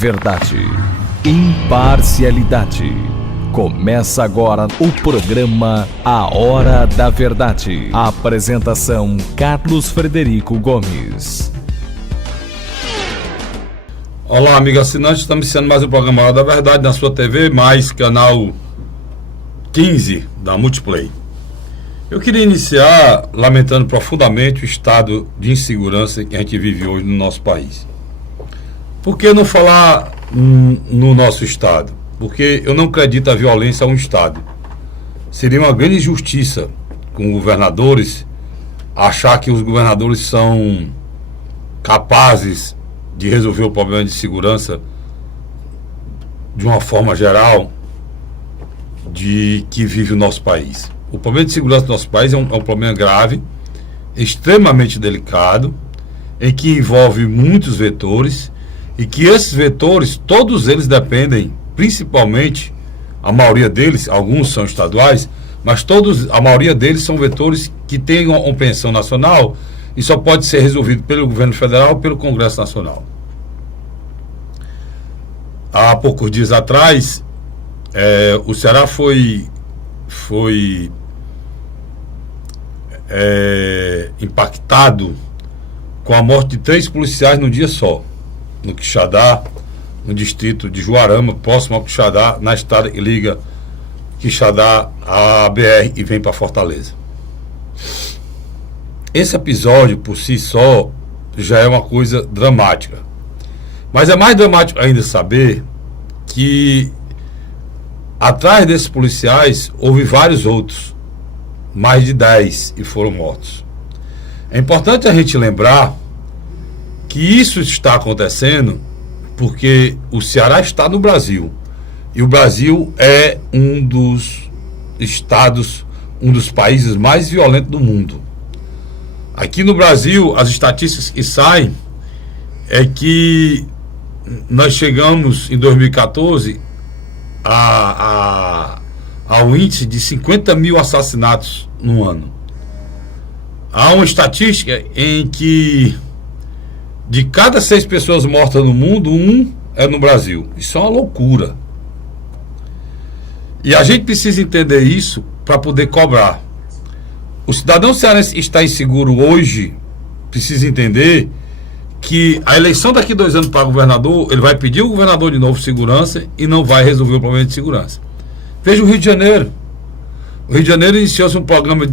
Verdade. Imparcialidade. Começa agora o programa A Hora da Verdade. A apresentação: Carlos Frederico Gomes. Olá, amigo assinante, estamos iniciando mais um programa A Hora da Verdade na sua TV, mais canal 15 da Multiplay. Eu queria iniciar lamentando profundamente o estado de insegurança que a gente vive hoje no nosso país. Por que não falar no nosso estado? Porque eu não acredito a violência a um estado. Seria uma grande injustiça com governadores achar que os governadores são capazes de resolver o problema de segurança de uma forma geral de que vive o nosso país. O problema de segurança do nosso país é um problema grave, extremamente delicado, em que envolve muitos vetores e que esses vetores, todos eles dependem, principalmente, a maioria deles, alguns são estaduais, mas a maioria deles são vetores que têm uma compreensão nacional e só pode ser resolvido pelo governo federal ou pelo Congresso Nacional. Há poucos dias atrás, o Ceará foi impactado com a morte de 3 policiais num dia só, no Quixadá, no distrito de Juarama, próximo ao Quixadá, na estrada que liga Quixadá à BR e vem para Fortaleza. Esse episódio, por si só, já é uma coisa dramática. Mas é mais dramático ainda saber que atrás desses policiais houve vários outros, mais de 10, e foram mortos. É importante a gente lembrar que isso está acontecendo porque o Ceará está no Brasil. E o Brasil é um dos estados, um dos países mais violentos do mundo. Aqui no Brasil, as estatísticas que saem é que nós chegamos em 2014 ao índice de 50 mil assassinatos no ano. Há uma estatística em que de cada 6 pessoas mortas no mundo, 1 é no Brasil. Isso é uma loucura. E a gente precisa entender isso para poder cobrar. O cidadão cearense está inseguro hoje, precisa entender que a eleição daqui 2 anos para governador, ele vai pedir ao governador de novo segurança e não vai resolver o problema de segurança. Veja o Rio de Janeiro. O Rio de Janeiro iniciou-se um programa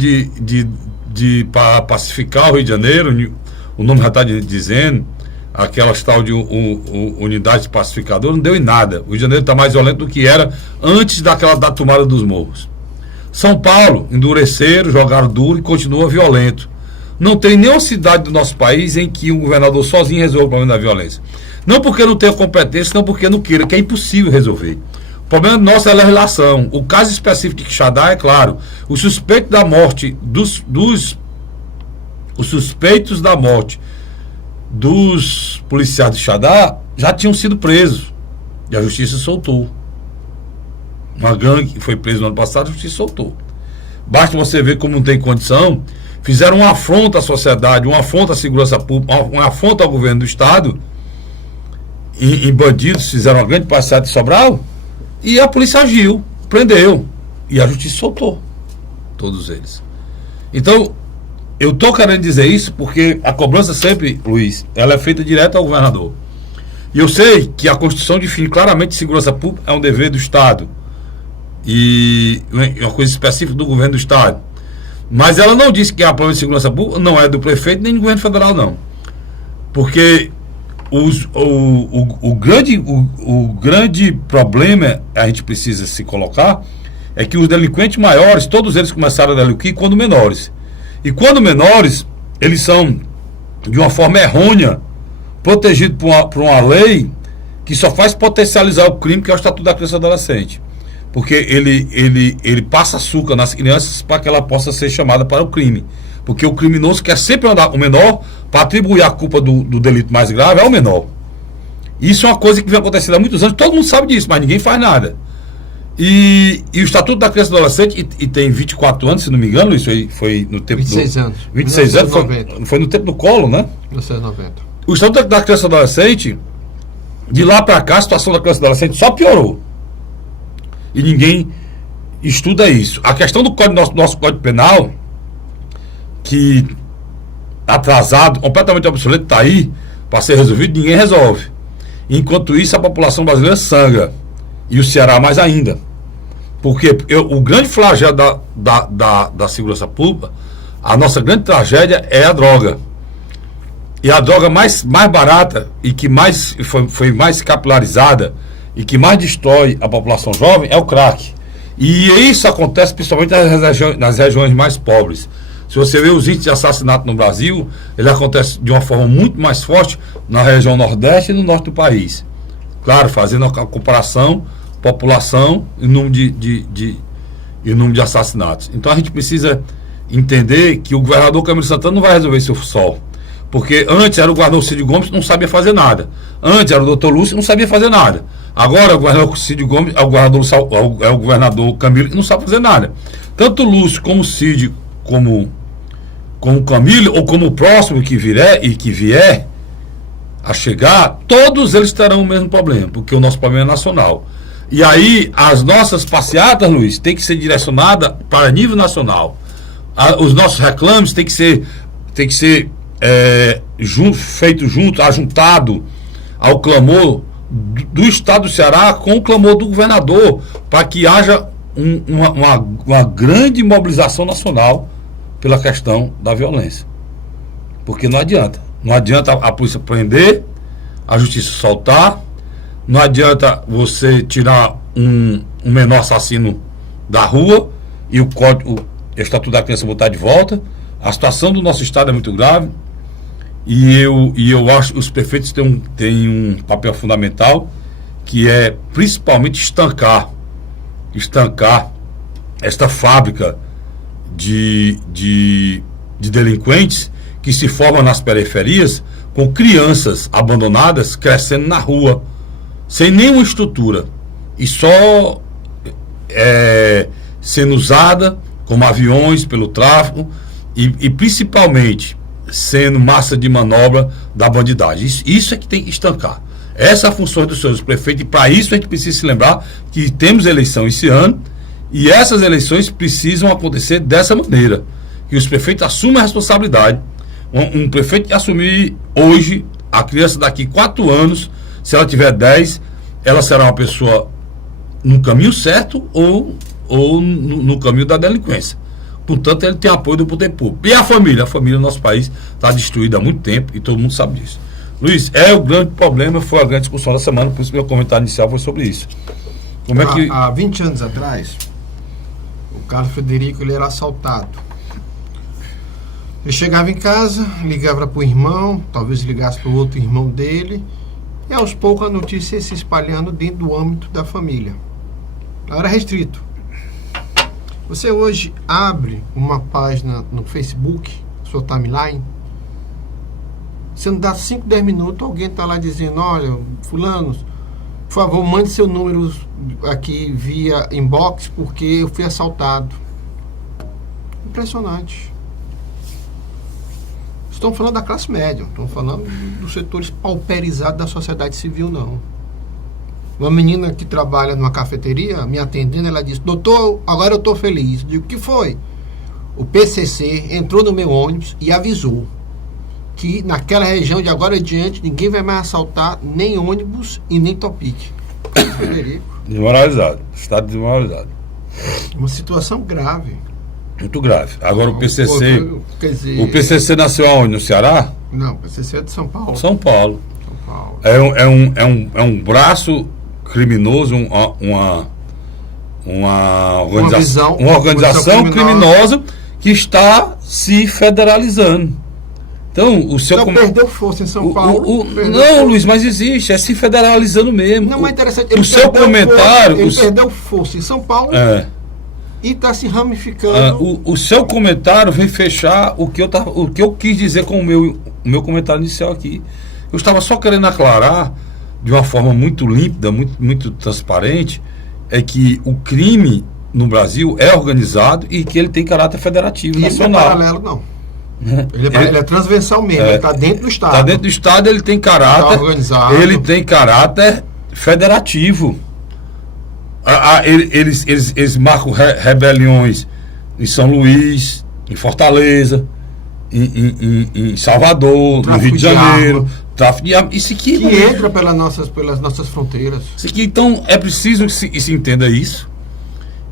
para pacificar o Rio de Janeiro, o nome já está dizendo, aquelas tal de unidade pacificadora, não deu em nada. O Rio de Janeiro está mais violento do que era antes da tomada dos morros. São Paulo, endureceram, jogaram duro e continua violento. Não tem nenhuma cidade do nosso país em que um governador sozinho resolva o problema da violência. Não porque não tenha competência, não porque não queira, que é impossível resolver. O problema nosso é a legislação. O caso específico de Quixadá, é claro, os suspeitos da morte os suspeitos da morte dos policiais de Quixadá já tinham sido presos e a justiça soltou. Uma gangue que foi presa no ano passado, a justiça soltou. Basta você ver como não tem condição. Fizeram uma afronta à sociedade, uma afronta à segurança pública, uma afronta ao governo do estado, em bandidos, fizeram uma grande passeada de Sobral, e a polícia agiu, prendeu, e a justiça soltou todos eles. Então, eu estou querendo dizer isso porque a cobrança sempre, Luiz, ela é feita direto ao governador. E eu sei que a Constituição define claramente que segurança pública é um dever do Estado, e é uma coisa específica do governo do estado. Mas ela não disse que a problema de segurança pública não é do prefeito nem do governo federal, não. Porque o grande problema a gente precisa se colocar é que os delinquentes maiores, todos eles começaram a delinquir quando menores. E quando menores, eles são, de uma forma errônea, protegidos por uma lei que só faz potencializar o crime, que é o Estatuto da Criança e do Adolescente. Porque ele passa açúcar nas crianças para que ela possa ser chamada para o crime. Porque o criminoso quer sempre andar com o menor para atribuir a culpa do delito mais grave ao menor. Isso é uma coisa que vem acontecendo há muitos anos, todo mundo sabe disso, mas ninguém faz nada. E o Estatuto da Criança e do Adolescente, e tem 24 anos, se não me engano, isso aí foi no tempo 26 anos. 26 anos, foi no tempo do Collor, né? 1990. O Estatuto da Criança e do Adolescente, De lá para cá, a situação da criança e adolescente só piorou. E ninguém estuda isso. A questão do nosso Código Penal, que atrasado, completamente obsoleto, está aí para ser resolvido, ninguém resolve. Enquanto isso, a população brasileira sangra. E o Ceará mais ainda. Porque o grande flagelo da segurança pública, a nossa grande tragédia é a droga. E a droga mais barata e que mais foi mais capilarizada e que mais destrói a população jovem é o crack. E isso acontece principalmente nas regiões mais pobres. Se você vê os índices de assassinato no Brasil, ele acontece de uma forma muito mais forte na região nordeste e no norte do país. Claro, fazendo a comparação, população e número de assassinatos. Então a gente precisa entender que o governador Camilo Santana não vai resolver isso só. Porque antes era o governador Cid Gomes que não sabia fazer nada. Antes era o doutor Lúcio que não sabia fazer nada. Agora o governador Cid Gomes é o governador Camilo que não sabe fazer nada. Tanto o Lúcio como o Cid, como o Camilo, ou como o próximo que vier a chegar, todos eles terão o mesmo problema, porque o nosso problema é nacional. E aí as nossas passeatas, Luiz, tem que ser direcionada para nível nacional. Os nossos reclames tem que ser ajuntado ao clamor do Estado do Ceará com o clamor do governador, para que haja uma grande mobilização nacional pela questão da violência. Porque não adianta a polícia prender, a justiça soltar, não adianta você tirar um menor assassino da rua e o Estatuto da Criança botar de volta. A situação do nosso estado é muito grave e eu acho que os prefeitos têm um papel fundamental, que é principalmente estancar esta fábrica de delinquentes que se formam nas periferias, com crianças abandonadas crescendo na rua, sem nenhuma estrutura, e só sendo usada como aviões pelo tráfico e principalmente sendo massa de manobra da bandidagem. Isso é que tem que estancar. Essa é a função dos senhores prefeitos, e para isso a gente precisa se lembrar que temos eleição esse ano, e essas eleições precisam acontecer dessa maneira, que os prefeitos assumam a responsabilidade. Um prefeito que assumir hoje, a criança daqui 4 anos, se ela tiver 10, ela será uma pessoa no caminho certo ou no caminho da delinquência. Portanto, ele tem apoio do poder público. E a família no nosso país está destruída há muito tempo e todo mundo sabe disso. Luiz, o grande problema, foi a grande discussão da semana, por isso meu comentário inicial foi sobre isso. Como é que... Há 20 anos atrás, o Carlos Frederico ele era assaltado. Ele chegava em casa, ligava para o irmão, talvez ligasse para o outro irmão dele, e aos poucos a notícia ia se espalhando dentro do âmbito da família. Ela era restrito. Você hoje abre uma página no Facebook, sua timeline, você não dá 5, 10 minutos, alguém está lá dizendo: olha, fulano, por favor, mande seu número aqui via inbox, porque eu fui assaltado. Impressionante. Estamos falando da classe média, não estamos falando dos setores pauperizados da sociedade civil, não. Uma menina que trabalha numa cafeteria, me atendendo, ela disse: doutor, agora eu estou feliz. Eu digo: o que foi? O PCC entrou no meu ônibus e avisou que naquela região de agora em diante ninguém vai mais assaltar nem ônibus e nem topique. Frederico. Desmoralizado, estado desmoralizado. Uma situação grave. Muito grave. Agora o PCC... Quer dizer, o PCC nasceu aonde? No Ceará? Não, o PCC é de São Paulo. São Paulo. São Paulo. É um braço criminoso, uma organização criminosa que está se federalizando. Então, o seu... Não, perdeu força em São Paulo. Não, Luiz, mas existe, é se federalizando mesmo. Não, mas é interessante. O seu comentário... Ele perdeu força em São Paulo e está se ramificando. O seu comentário vem fechar o que eu quis dizer com o meu comentário inicial aqui. Eu estava só querendo aclarar, de uma forma muito límpida, muito transparente, é que o crime no Brasil é organizado e que ele tem caráter federativo, nacional. Não é paralelo, não. Ele é transversal mesmo, ele está dentro do Estado. Está dentro do Estado, ele tem caráter. Tá organizado. Ele tem caráter federativo. Eles marcam rebeliões em São Luís, em Fortaleza, em Salvador, no Rio de Janeiro. Tráfico de arma. Isso aqui que entra pelas nossas fronteiras. Isso aqui, então, é preciso que se entenda isso.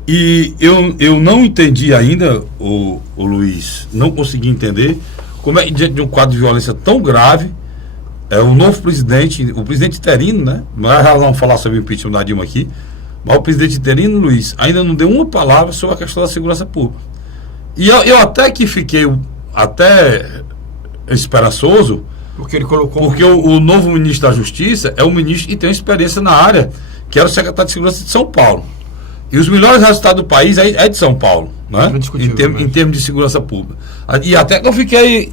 E eu não entendi ainda, o Luiz, não consegui entender como é que, diante de um quadro de violência tão grave, o novo presidente, o presidente interino, né? Mas já vamos falar sobre o impeachment da Dilma aqui, mas o presidente interino, Luiz, ainda não deu uma palavra sobre a questão da segurança pública. E eu até que fiquei esperançoso, porque ele colocou. Porque o novo ministro da Justiça é um ministro que tem experiência na área, que era o secretário de Segurança de São Paulo. E os melhores resultados do país é de São Paulo, né? Em termos de segurança pública. E até que eu fiquei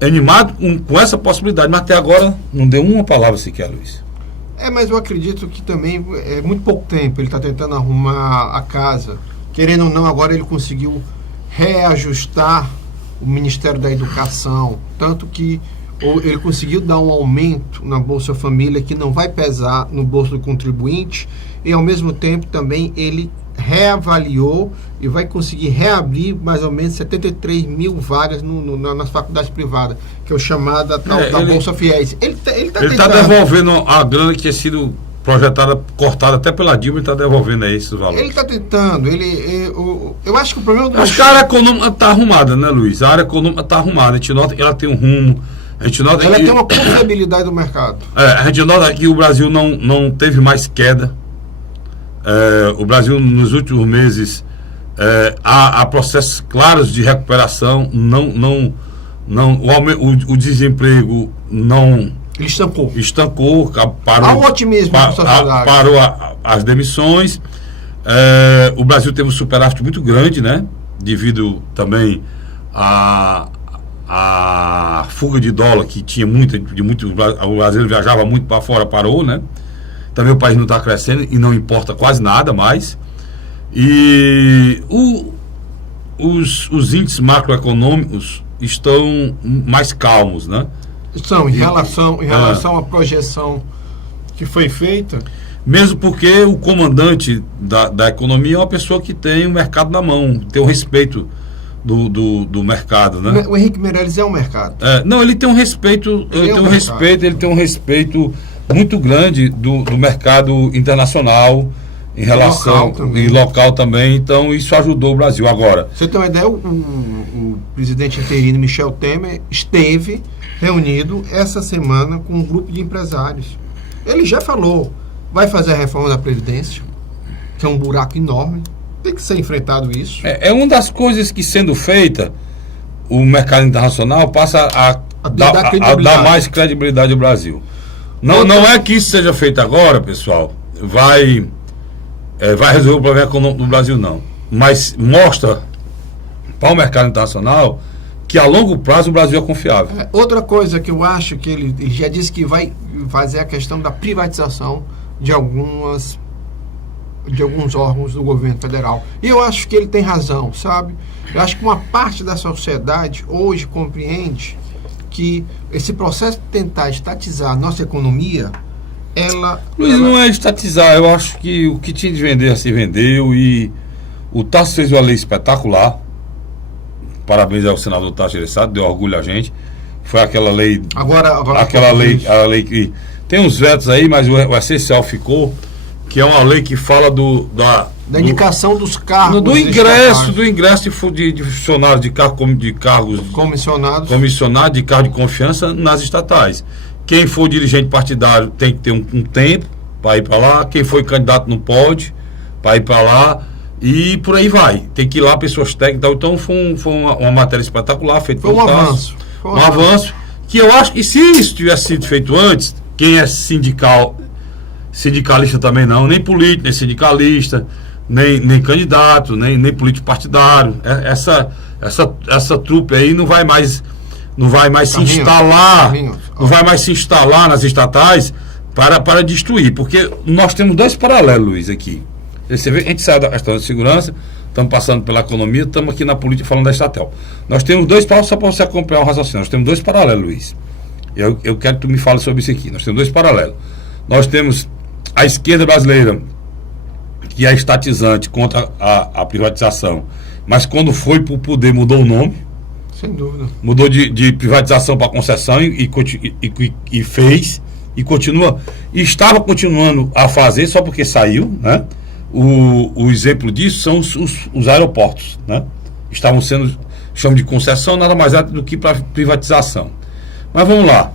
animado com essa possibilidade, mas até agora não deu uma palavra sequer, Luiz. Mas eu acredito que também é muito pouco tempo. Ele está tentando arrumar a casa. Querendo ou não, agora ele conseguiu reajustar o Ministério da Educação, tanto que ele conseguiu dar um aumento na Bolsa Família que não vai pesar no bolso do contribuinte, e ao mesmo tempo também ele reavaliou e vai conseguir reabrir mais ou menos 73 mil vagas nas faculdades privadas, que é o chamado da Bolsa Fiéis. Ele está devolvendo a grana que tinha sido projetada, cortada até pela Dilma, ele está devolvendo aí esses valores. Ele está tentando. Eu acho que o problema do... Acho que a área econômica está arrumada, né, Luiz? A área econômica está arrumada. A gente nota que ela tem um rumo. A gente nota ela tem uma confiabilidade do mercado. A gente nota que o Brasil não teve mais queda. O Brasil, nos últimos meses, há processos claros de recuperação. O desemprego não... Ele estancou, parou. Há um otimismo na sociedade. Parou as demissões. O Brasil teve um superávit muito grande, né? Devido também à fuga de dólar, que tinha muito. O brasileiro viajava muito para fora, parou, né? Também o país não está crescendo e não importa quase nada mais. E os índices macroeconômicos estão mais calmos, né? Em relação à projeção que foi feita. Mesmo porque o comandante da economia é uma pessoa que tem o mercado na mão, tem o respeito do mercado, né? O Henrique Meirelles é um mercado. Não, ele tem um respeito, ele tem um respeito muito grande do mercado internacional em relação e local também, então isso ajudou o Brasil. Agora, você tem uma ideia, o presidente interino Michel Temer esteve reunido essa semana com um grupo de empresários. Ele já falou, vai fazer a reforma da Previdência, que é um buraco enorme, tem que ser enfrentado isso. É uma das coisas que, sendo feita, o mercado internacional passa a dar mais credibilidade ao Brasil. Não é que isso seja feito agora, pessoal, vai resolver o problema econômico do Brasil, não. Mas mostra para o mercado internacional que a longo prazo o Brasil é confiável. Outra coisa que eu acho que ele já disse que vai fazer a questão da privatização de alguns órgãos do governo federal. E eu acho que ele tem razão, sabe? Eu acho que uma parte da sociedade hoje compreende que esse processo de tentar estatizar a nossa economia, Luiz, não é estatizar. Eu acho que o que tinha de vender já se vendeu, e o Tasso fez uma lei espetacular. Parabéns ao senador Tasso Gereissati, deu orgulho a gente. Foi aquela lei. A lei que tem uns vetos aí, mas o essencial ficou, que é uma lei que fala da indicação dos cargos. Do ingresso de funcionários de cargos comissionados, de cargo de confiança nas estatais. Quem for dirigente partidário tem que ter um tempo para ir para lá. Quem foi candidato não pode para ir para lá. E por aí vai. Tem que ir lá pessoas técnicas. Então foi uma matéria espetacular feita pelo Tasso. Foi um avanço. Que eu acho que, se isso tivesse sido feito antes, quem é sindicalista também não, nem político, nem sindicalista, nem candidato, nem político partidário. Essa trupe aí não vai mais se instalar. Não vai mais se instalar nas estatais para destruir. Porque nós temos dois paralelos, Luiz, aqui. Você vê, a gente sai da questão de segurança, estamos passando pela economia, estamos aqui na política falando da Estatel. Nós temos dois passos, só para você acompanhar o raciocínio. Nós temos dois paralelos, Luiz. Eu quero que tu me fale sobre isso aqui. Nós temos dois paralelos. Nós temos a esquerda brasileira, que é estatizante contra a privatização, mas quando foi para o poder mudou o nome. Sem dúvida. Mudou de privatização para concessão e fez, e continua, e estava continuando a fazer só porque saiu, né? O exemplo disso são os aeroportos, né? Estavam sendo, chamam de concessão, nada mais é do que para privatização. Mas vamos lá.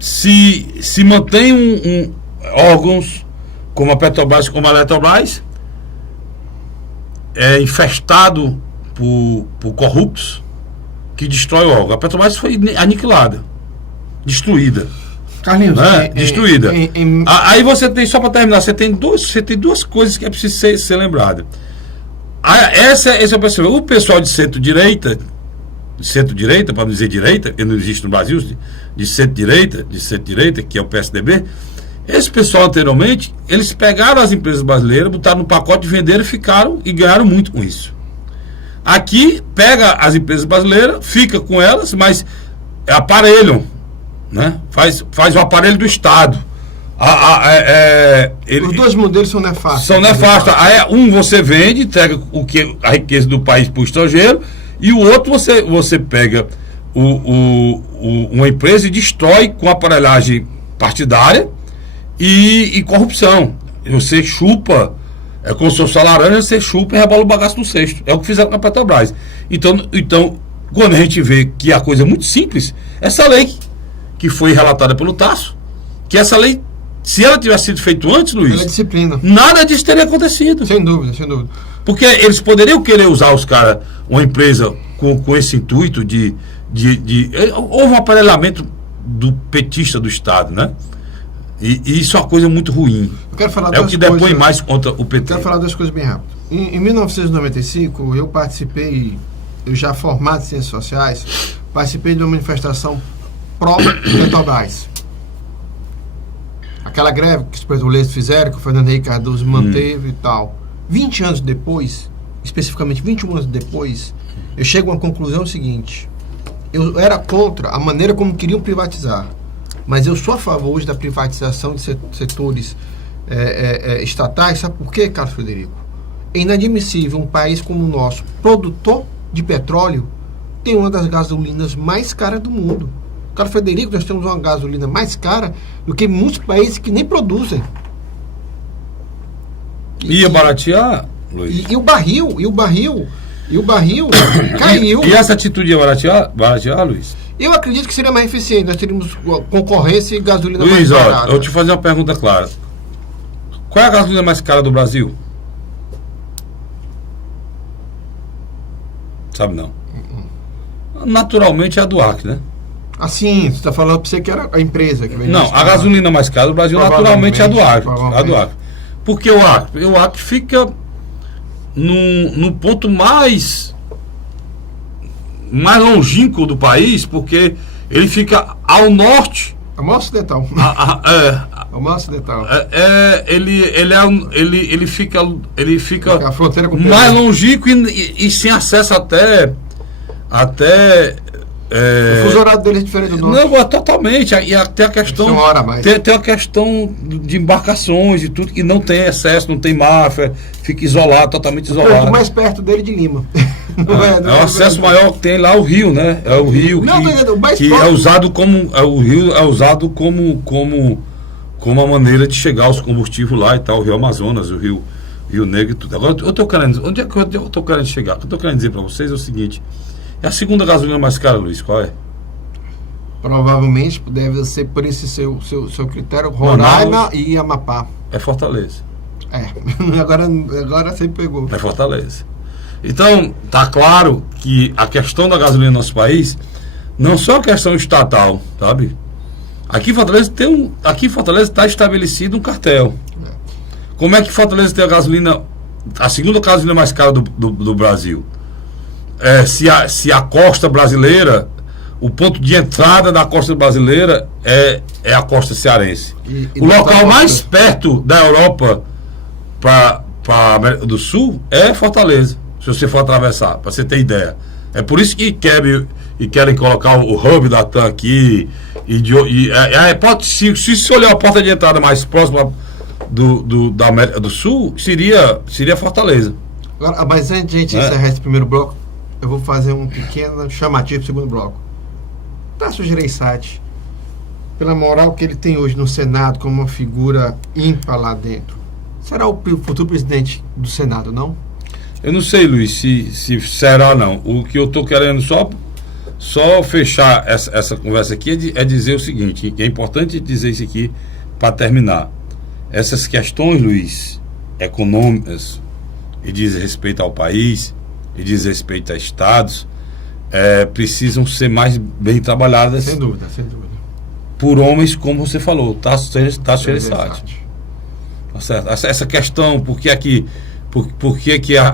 Se mantém órgãos como a Petrobras, como a Eletrobras, infestado por corruptos que destrói o órgão. A Petrobras foi aniquilada, destruída. Carlinhos, Né? Destruída. Aí você tem, só para terminar, você tem duas coisas que é preciso ser lembrada. Esse é o pessoal. O pessoal de centro-direita, para não dizer direita, que não existe no Brasil, de centro-direita, que é o PSDB, esse pessoal anteriormente, eles pegaram as empresas brasileiras, botaram no pacote, venderam, ficaram e ganharam muito com isso. Aqui, pega as empresas brasileiras, fica com elas, mas aparelham, né? Faz o aparelho do Estado. Os dois modelos são nefastos. São nefastos. Você vende, entrega a riqueza do país para o estrangeiro, e o outro você pega uma empresa e destrói com aparelhagem partidária e corrupção. Você chupa, como se fosse a laranja, você chupa e rebola o bagaço no cesto. É o que fizeram com a Petrobras. Então, quando a gente vê que a coisa é muito simples, essa lei que foi relatada pelo Tasso, que essa lei, se ela tivesse sido feita antes, Luiz, ela é disciplina. Nada disso teria acontecido. Sem dúvida, sem dúvida. Porque eles poderiam querer usar os caras, uma empresa com esse intuito de houve um aparelhamento do petista do Estado, né? E isso é uma coisa muito ruim. Eu quero falar o que depõe mais contra o PT. Quero falar duas coisas bem rápido. Em 1995, eu participei, eu já formado em Ciências Sociais, participei de uma manifestação pró-Petrobras. Aquela greve que os petroleiros fizeram, que o Fernando Henrique Cardoso manteve e tal. 20 anos depois, especificamente 21 anos depois, eu chego a uma conclusão seguinte: eu era contra a maneira como queriam privatizar, mas eu sou a favor hoje da privatização de setores estatais. Sabe por quê, Carlos Frederico? É inadmissível um país como o nosso, produtor de petróleo, tem uma das gasolinas mais caras do mundo. Carlos Frederico, nós temos uma gasolina mais cara do que muitos países que nem produzem. Ia baratear, Luiz? E o barril caiu. E essa atitude ia baratear, Luiz? Eu acredito que seria mais eficiente. Nós teríamos concorrência e gasolina Luiz, mais barata. Eu vou te fazer uma pergunta clara. Qual é a gasolina mais cara do Brasil? Sabe não? Naturalmente é a do Acre, né? Assim, você está falando para você que era a empresa que vende. Não, a gasolina mais cara do Brasil naturalmente é a do Acre. Porque o Acre fica no ponto mais longínquo do país, porque ele fica ao norte. É o mais ocidental. É o mais ocidental. Ele fica a fronteira com o mais longínquo e sem acesso até o fuso horário dele é diferente do nosso. Não, totalmente. E tem a questão. Uma hora a mais. Tem a questão de embarcações e tudo, que não tem excesso, não tem máfia, fica isolado, totalmente isolado. O mais perto dele de Lima. O acesso maior que tem lá o rio, né? É o rio que é usado como. O rio é usado como a maneira de chegar aos combustíveis lá e tal, o Rio Amazonas, o Rio Negro e tudo. Agora, onde é que eu estou querendo chegar? O que eu estou querendo dizer para vocês é o seguinte: é a segunda gasolina mais cara, Luiz, qual é? Provavelmente deve ser por esse seu critério, Roraima e Amapá. É Fortaleza. Agora você pegou. É Fortaleza. Então, tá claro que a questão da gasolina no nosso país não só a questão estatal, sabe? Aqui em Fortaleza está estabelecido um cartel. Como é que Fortaleza tem a segunda gasolina mais cara do Brasil? Se a costa brasileira, o ponto de entrada da costa brasileira é a costa cearense. O local mais perto da Europa para para América do Sul é Fortaleza, se você for atravessar, para você ter ideia. É por isso que querem colocar o hub da TAM aqui. Se olhar a porta de entrada mais próxima da América do Sul, seria Fortaleza. Agora, mas antes de a gente encerrar esse primeiro bloco, eu vou fazer um pequeno chamativo para o segundo bloco. Tasso Gereissati, pela moral que ele tem hoje no Senado como uma figura ímpar lá dentro, será o futuro presidente do Senado, não? Eu não sei, Luiz, se será não. O que eu estou querendo só fechar essa conversa aqui é dizer o seguinte, que é importante dizer isso aqui para terminar. Essas questões, Luiz, econômicas, e diz respeito ao país, e diz respeito a estados, precisam ser mais bem trabalhadas. Sem dúvida. Por homens, como você falou, Tasso Gereissati. Tá certo? Essa questão, por que a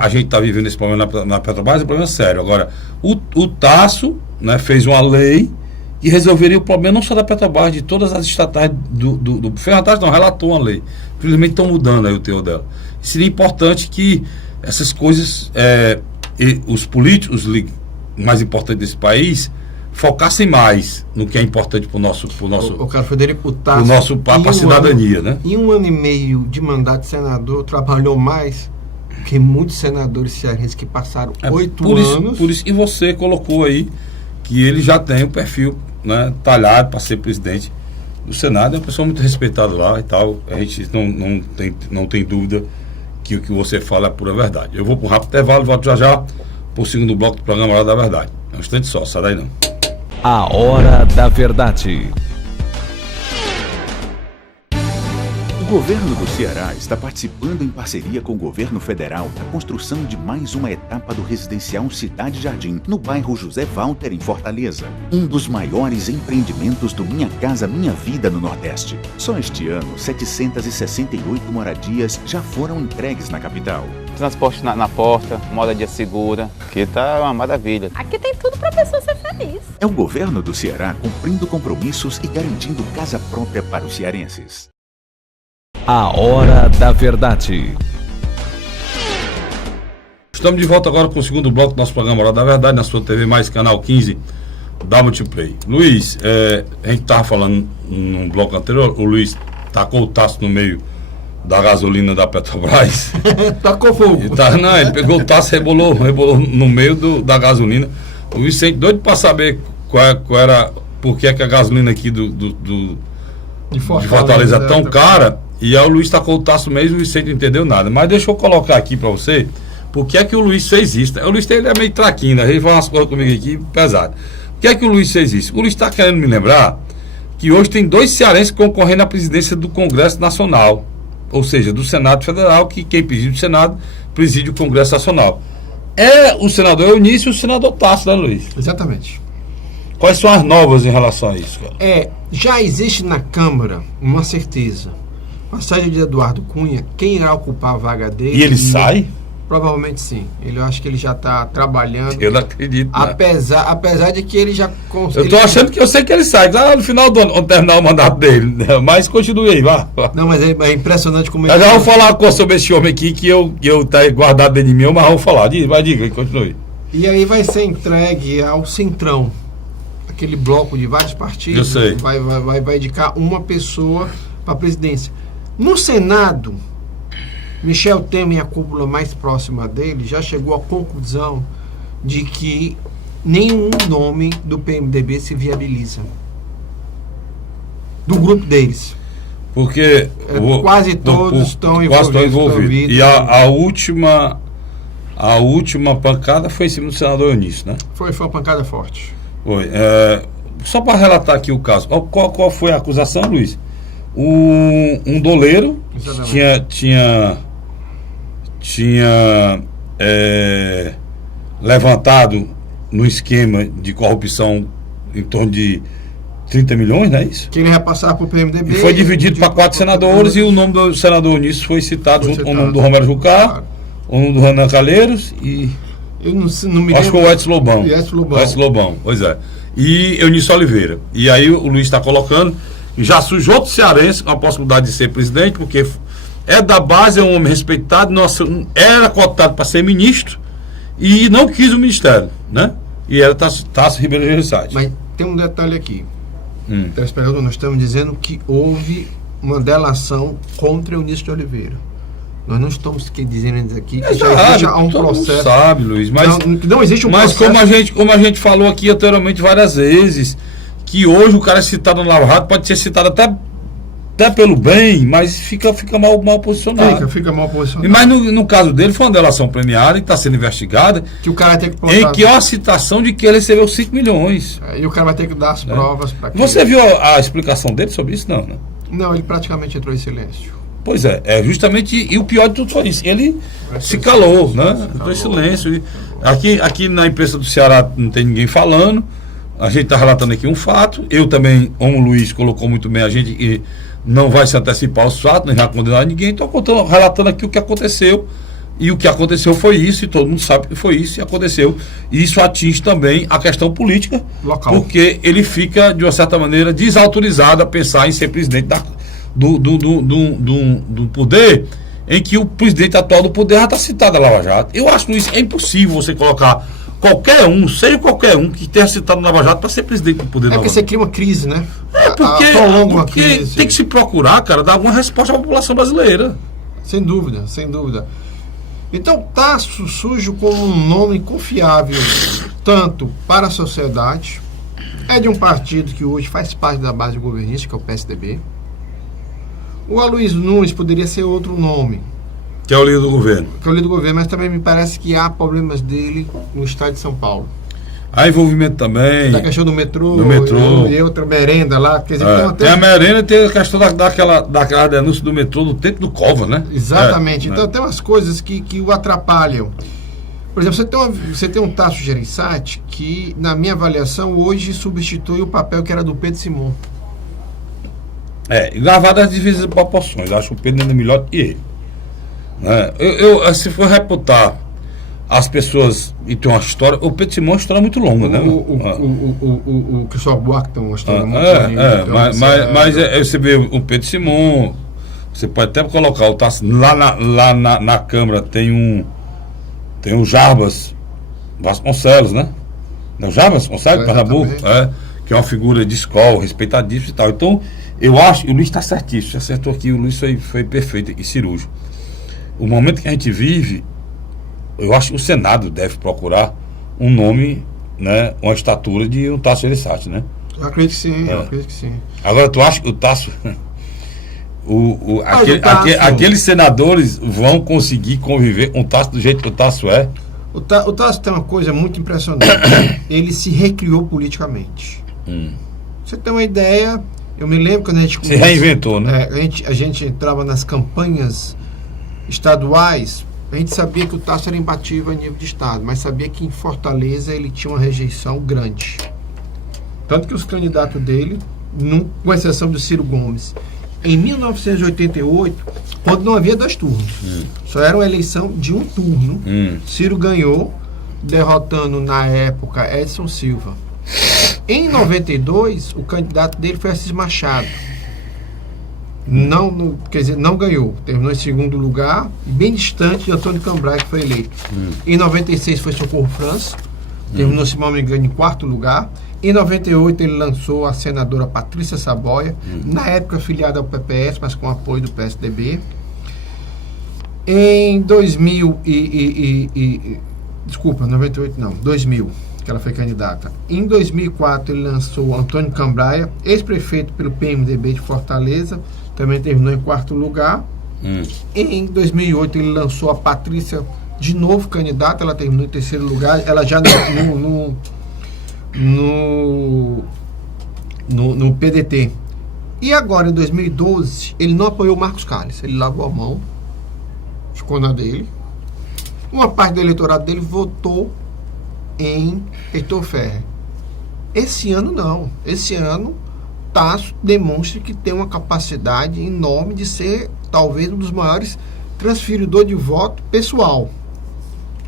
gente está vivendo esse problema na Petrobras, é um problema sério. Agora, o Tasso, né, fez uma lei que resolveria o problema não só da Petrobras, de todas as estatais do Ferratares, não, relatou uma lei. Infelizmente estão mudando aí o teor dela. Seria importante que essas coisas, os políticos mais importantes desse país, focassem mais no que é importante para o nosso Carlos Frederico, Tasso, para a cidadania, né? Em 1 ano e meio de mandato de senador, trabalhou mais que muitos senadores cearenses que passaram 8 anos. Por isso que você colocou aí que ele já tem o perfil, né, talhado para ser presidente do Senado. É uma pessoa muito respeitada lá e tal. A gente não tem dúvida que o que você fala é pura verdade. Eu vou para um rápido intervalo e volto já para o segundo bloco do programa Hora da Verdade. É um instante só, sai daí não. A Hora da Verdade. O governo do Ceará está participando em parceria com o governo federal da construção de mais uma etapa do residencial Cidade Jardim, no bairro José Walter, em Fortaleza. Um dos maiores empreendimentos do Minha Casa Minha Vida no Nordeste. Só este ano, 768 moradias já foram entregues na capital. Transporte na porta, moradia segura, que tá uma maravilha. Aqui tem tudo pra pessoa ser feliz. É o governo do Ceará cumprindo compromissos e garantindo casa própria para os cearenses. A Hora da Verdade. Estamos de volta agora com o segundo bloco do nosso programa Hora da Verdade, na sua TV Mais Canal 15 da Multiplay. Luiz, a gente estava falando num bloco anterior, o Luiz tacou o Tasso no meio da gasolina da Petrobras. Tacou fogo. Ele pegou o Tasso e rebolou no meio da gasolina. O Luiz sente doido para saber qual era, por que a gasolina aqui de Fortaleza é tão cara. E aí o Luiz tacou o Tasso mesmo e o Vicente não entendeu nada. Mas deixa eu colocar aqui pra você por que é que o Luiz fez isso. O Luiz ele é meio traquinho, né? Ele fala umas coisas comigo aqui pesadas. Por que é que o Luiz fez isso? O Luiz está querendo me lembrar que hoje tem 2 cearenses concorrendo à presidência do Congresso Nacional, ou seja, do Senado Federal, que quem preside o Senado preside o Congresso Nacional. É o senador Eunício e o senador Tasso, né, Luiz? Exatamente. Quais são as novas em relação a isso, cara? Já existe na Câmara uma certeza. A saída de Eduardo Cunha, quem irá ocupar a vaga dele? E ele sai? Provavelmente sim. Eu acho que ele já está trabalhando. Eu não acredito. Apesar de que ele já conseguiu. Eu estou achando que eu sei que ele sai. No final do ano, quando terminar o mandato dele. Mas continue aí, vá. Não, mas é impressionante como ele. Eu já vou falar uma coisa sobre esse homem aqui que eu tá guardado dentro de mim, mas vou falar. Diga, continue. E aí vai ser entregue ao Centrão. Aquele bloco de vários partidos. Eu sei. Vai indicar uma pessoa para a presidência. No Senado, Michel Temer e a cúpula mais próxima dele já chegou à conclusão de que nenhum nome do PMDB se viabiliza. Do grupo deles. Porque quase todos estão envolvidos. E a última pancada foi em cima do senador Eunício, né? Foi uma pancada forte. Foi. Só para relatar aqui o caso. Qual foi a acusação, Luiz? Um doleiro tinha levantado no esquema de corrupção em torno de 30 milhões, não é isso? Que ele ia passar para o PMDB. E foi dividido para 4 senadores e o nome do senador Eunício foi citado junto com o nome do Romero Jucá, claro. O nome do Renan Calheiros e... Eu não me acho que foi o Edson Lobão. Edson Lobão, pois é. E Eunício Oliveira. E aí o Luiz está colocando... E já surge outro cearense com a possibilidade de ser presidente, porque é da base, é um homem respeitado, nossa, era cotado para ser ministro e não quis o ministério, né? E era Tasso Ribeiro Gereissati. Mas tem um detalhe aqui. Telespectador, nós estamos dizendo que houve uma delação contra Eunício de Oliveira. Nós não estamos dizendo aqui que já existe um processo. Mundo sabe, Luiz, mas não existe um mas processo. como a gente falou aqui anteriormente várias vezes, que hoje o cara é citado no Lava Jato, pode ser citado até pelo bem, mas fica mal posicionado. Fica mal posicionado. Mas no caso dele foi uma delação premiada e está sendo investigada, que o cara tem que em que há uma citação de que ele recebeu 5 milhões. E o cara vai ter que dar as provas para que... Você viu a explicação dele sobre isso? Não, né? Não, ele praticamente entrou em silêncio. Pois é justamente, e o pior de tudo foi isso, ele se calou, né? Entrou em silêncio. Aqui na imprensa do Ceará não tem ninguém falando, a gente está relatando aqui um fato, eu também, como o Luiz colocou muito bem, a gente não vai se antecipar aos fatos, nem vai condenar ninguém, estou relatando aqui o que aconteceu, e o que aconteceu foi isso, e todo mundo sabe que foi isso, e aconteceu. E isso atinge também a questão política, local, porque ele fica, de uma certa maneira, desautorizado a pensar em ser presidente do poder, em que o presidente atual do poder já está citado a Lava Jato. Eu acho que isso é impossível você colocar qualquer um, seja qualquer um, que tenha citado no Lava Jato para ser presidente do poder. Porque você cria uma crise, né? Porque tem que se procurar, cara, dar alguma resposta à população brasileira. Sem dúvida, sem dúvida. Então, Tasso surge como um nome confiável, tanto para a sociedade, é de um partido que hoje faz parte da base governista, que é o PSDB. O Aloysio Nunes poderia ser outro nome, que é o líder do governo. Mas também me parece que há problemas dele no estado de São Paulo. Há envolvimento também. Da questão do metrô. E outra merenda lá. Quer dizer, tem a merenda e tem a questão daquela denúncia do metrô no tempo do Cova, né? Exatamente. Então tem umas coisas que o atrapalham. Por exemplo, você tem um Tasso Gereissati que, na minha avaliação, hoje substitui o papel que era do Pedro Simon. Gravado as divisas proporções. Acho que o Pedro ainda é melhor que ele. Se for reputar as pessoas e tem uma história, o Pedro Simão é uma história muito longa, né? O Cristóvão Buarque tem uma história muito longa. Mas você vê o Pedro Simão, você pode até colocar o Tasso lá na Câmara, tem o Jarbas Vasconcelos, né? Não, Jarbas Vasconcelos, Pernambuco, que é uma figura de escola, respeitadíssima e tal. Então, eu acho, e o Luiz está certíssimo, você acertou aqui, o Luiz foi perfeito e cirúrgico. O momento que a gente vive, eu acho que o Senado deve procurar um nome, né, uma estatura de um Tasso Gereissati, né? Eu acredito que sim, Agora, tu acha que o Tasso... aqueles senadores vão conseguir conviver com o Tasso do jeito que o Tasso é? O Tasso tem uma coisa muito impressionante. Ele se recriou politicamente. Você tem uma ideia... Eu me lembro quando a gente... Se reinventou, né? A gente entrava nas campanhas estaduais, a gente sabia que o Tasso era imbatível a nível de estado, mas sabia que em Fortaleza ele tinha uma rejeição grande. Tanto que os candidatos dele, com exceção do Ciro Gomes, em 1988, quando não havia 2 turnos, só era uma eleição de 1 turno, Ciro ganhou, derrotando na época Edson Silva. Em 92, o candidato dele foi Assis Machado. Quer dizer, não ganhou. Terminou em segundo lugar, bem distante de Antônio Cambrai, que foi eleito. Em 96 foi Socorro França. Terminou, se não me engano, em 4º lugar. Em 98 ele lançou a senadora Patrícia Saboia, na época afiliada ao PPS, mas com apoio do PSDB. Em 2000 desculpa, 98 não, 2000, que ela foi candidata. Em 2004 ele lançou Antônio Cambraia, ex-prefeito pelo PMDB de Fortaleza, também terminou em 4º lugar. Em 2008 ele lançou a Patrícia, de novo candidata, ela terminou em 3º lugar, ela já no PDT. E agora, em 2012, ele não apoiou o Marcos Calles, ele lavou a mão, ficou na dele. Uma parte do eleitorado dele votou em Heitor Ferrer. Esse ano não. Esse ano, Tasso demonstra que tem uma capacidade enorme de ser, talvez, um dos maiores transferidores de voto pessoal.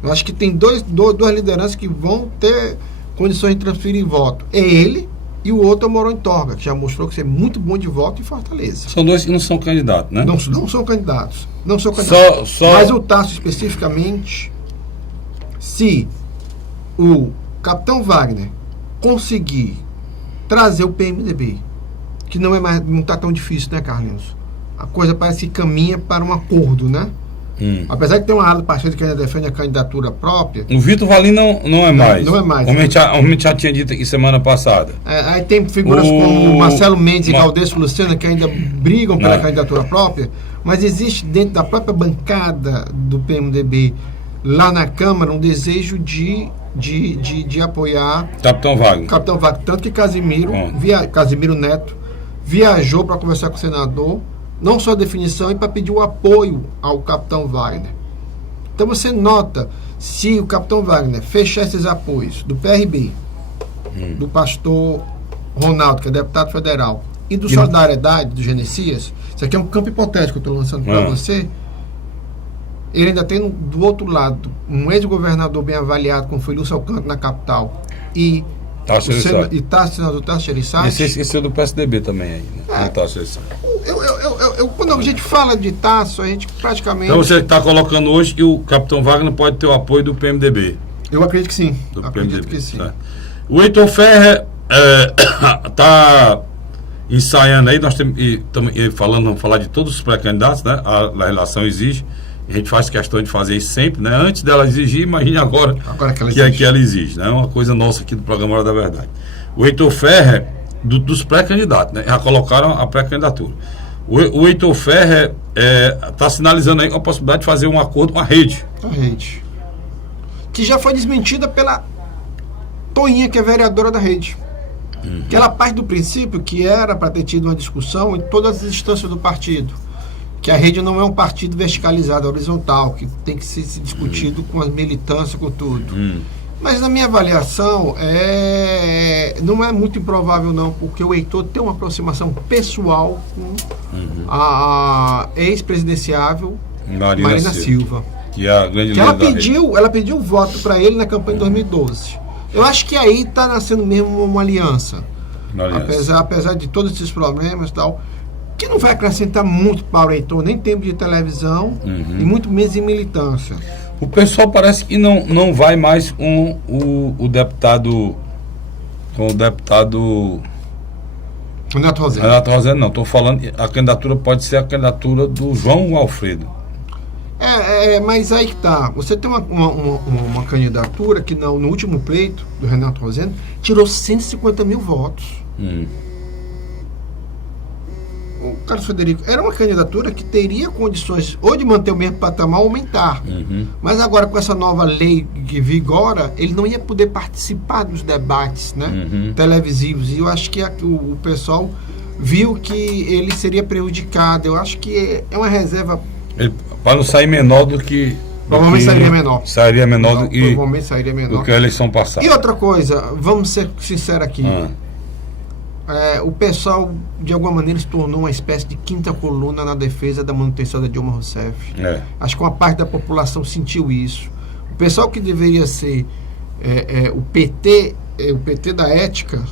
Eu acho que tem duas lideranças que vão ter condições de transferir voto. É ele e o outro é o Moron Torga, que já mostrou que você é muito bom de voto em Fortaleza. São dois que não são candidatos, né? Não são candidatos. Não são candidatos. Só... Mas o Tasso especificamente, se o capitão Wagner conseguir trazer o PMDB, que não está tão difícil, né, Carlinhos? A coisa parece que caminha para um acordo, né? Apesar de ter uma ala do partido que ainda defende a candidatura própria. O Vitor Valim não é mais. Não é mais. Como a gente já tinha dito aqui semana passada. Aí tem figuras como Marcelo Mendes e Galdêncio Lucena que ainda brigam pela candidatura própria, mas existe dentro da própria bancada do PMDB, lá na Câmara, um desejo de apoiar Capitão Wagner. Tanto que Casimiro Neto viajou para conversar com o senador, não só a definição, e para pedir o apoio ao capitão Wagner. Então você nota, se o capitão Wagner fechar esses apoios do PRB, do pastor Ronaldo, que é deputado federal, e do Solidariedade, do Genesias, isso aqui é um campo hipotético que eu estou lançando para você, ele ainda tem do outro lado um ex-governador bem avaliado, como foi Lúcio Alcântara na capital, e senador Tasso Gereissati. Você esqueceu do PSDB também aí, né? Quando a gente fala de Tasso, a gente praticamente... Então você está colocando hoje que o capitão Wagner pode ter o apoio do PMDB. Eu acredito que sim. Acredito que sim. Né? O Heitor Ferrer está ensaiando aí, nós estamos falando, vamos falar de todos os pré-candidatos, né? A relação exige, a gente faz questão de fazer isso sempre, né? Antes dela exigir, imagine agora que ela exige, né? É uma coisa nossa aqui do programa Hora da Verdade. O Heitor Ferrer, dos pré-candidatos, né? Já colocaram a pré-candidatura. O Heitor Ferrer está sinalizando aí a possibilidade de fazer um acordo com a rede. A rede. Que já foi desmentida pela Toinha, que é vereadora da rede. Que ela parte do princípio que era para ter tido uma discussão em todas as instâncias do partido. Que a rede não é um partido verticalizado, horizontal, que tem que ser discutido com as militâncias, com tudo. Mas na minha avaliação, não é muito improvável não, porque o Heitor tem uma aproximação pessoal com a ex-presidenciável Marina Silva. Que é a grande que ela pediu voto para ele na campanha de 2012. Eu acho que aí está nascendo mesmo uma aliança. Apesar de todos esses problemas e tal, que não vai acrescentar muito para o Heitor, nem tempo de televisão, e muito menos em militância. O pessoal parece que não vai mais com o deputado. Com o deputado. Renato Rosendo. Renato Rosendo, não. Estou falando. A candidatura pode ser a candidatura do João Alfredo. Mas aí que tá. Você tem uma candidatura que no último pleito do Renato Rosendo tirou 150 mil votos. O Carlos Frederico era uma candidatura que teria condições ou de manter o mesmo patamar ou aumentar. Mas agora, com essa nova lei que vigora, ele não ia poder participar dos debates, né, televisivos. E eu acho que o pessoal viu que ele seria prejudicado. Eu acho que é uma reserva... Para não sair menor do que... Provavelmente sairia menor. Provavelmente sairia menor do que a eleição passada. E outra coisa, vamos ser sinceros aqui. O pessoal, de alguma maneira, se tornou uma espécie de quinta coluna na defesa da manutenção da Dilma Rousseff. Acho que uma parte da população sentiu isso. O pessoal que deveria ser o PT da ética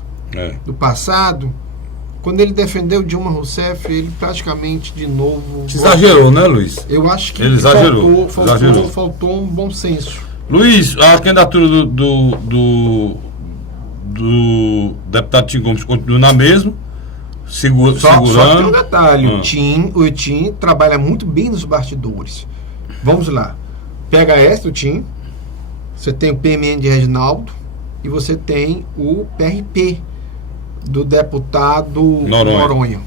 do passado, quando ele defendeu Dilma Rousseff, ele praticamente de novo... Exagerou, né, Luiz? Eu acho que ele exagerou. Faltou um bom senso. Luiz, a candidatura do deputado Tim Gomes continua na mesma, segurando. Só que tem um detalhe, o Tim trabalha muito bem nos bastidores. Vamos lá. PHS do Tim, você tem o PMN de Reginaldo e você tem o PRP do deputado Noronha.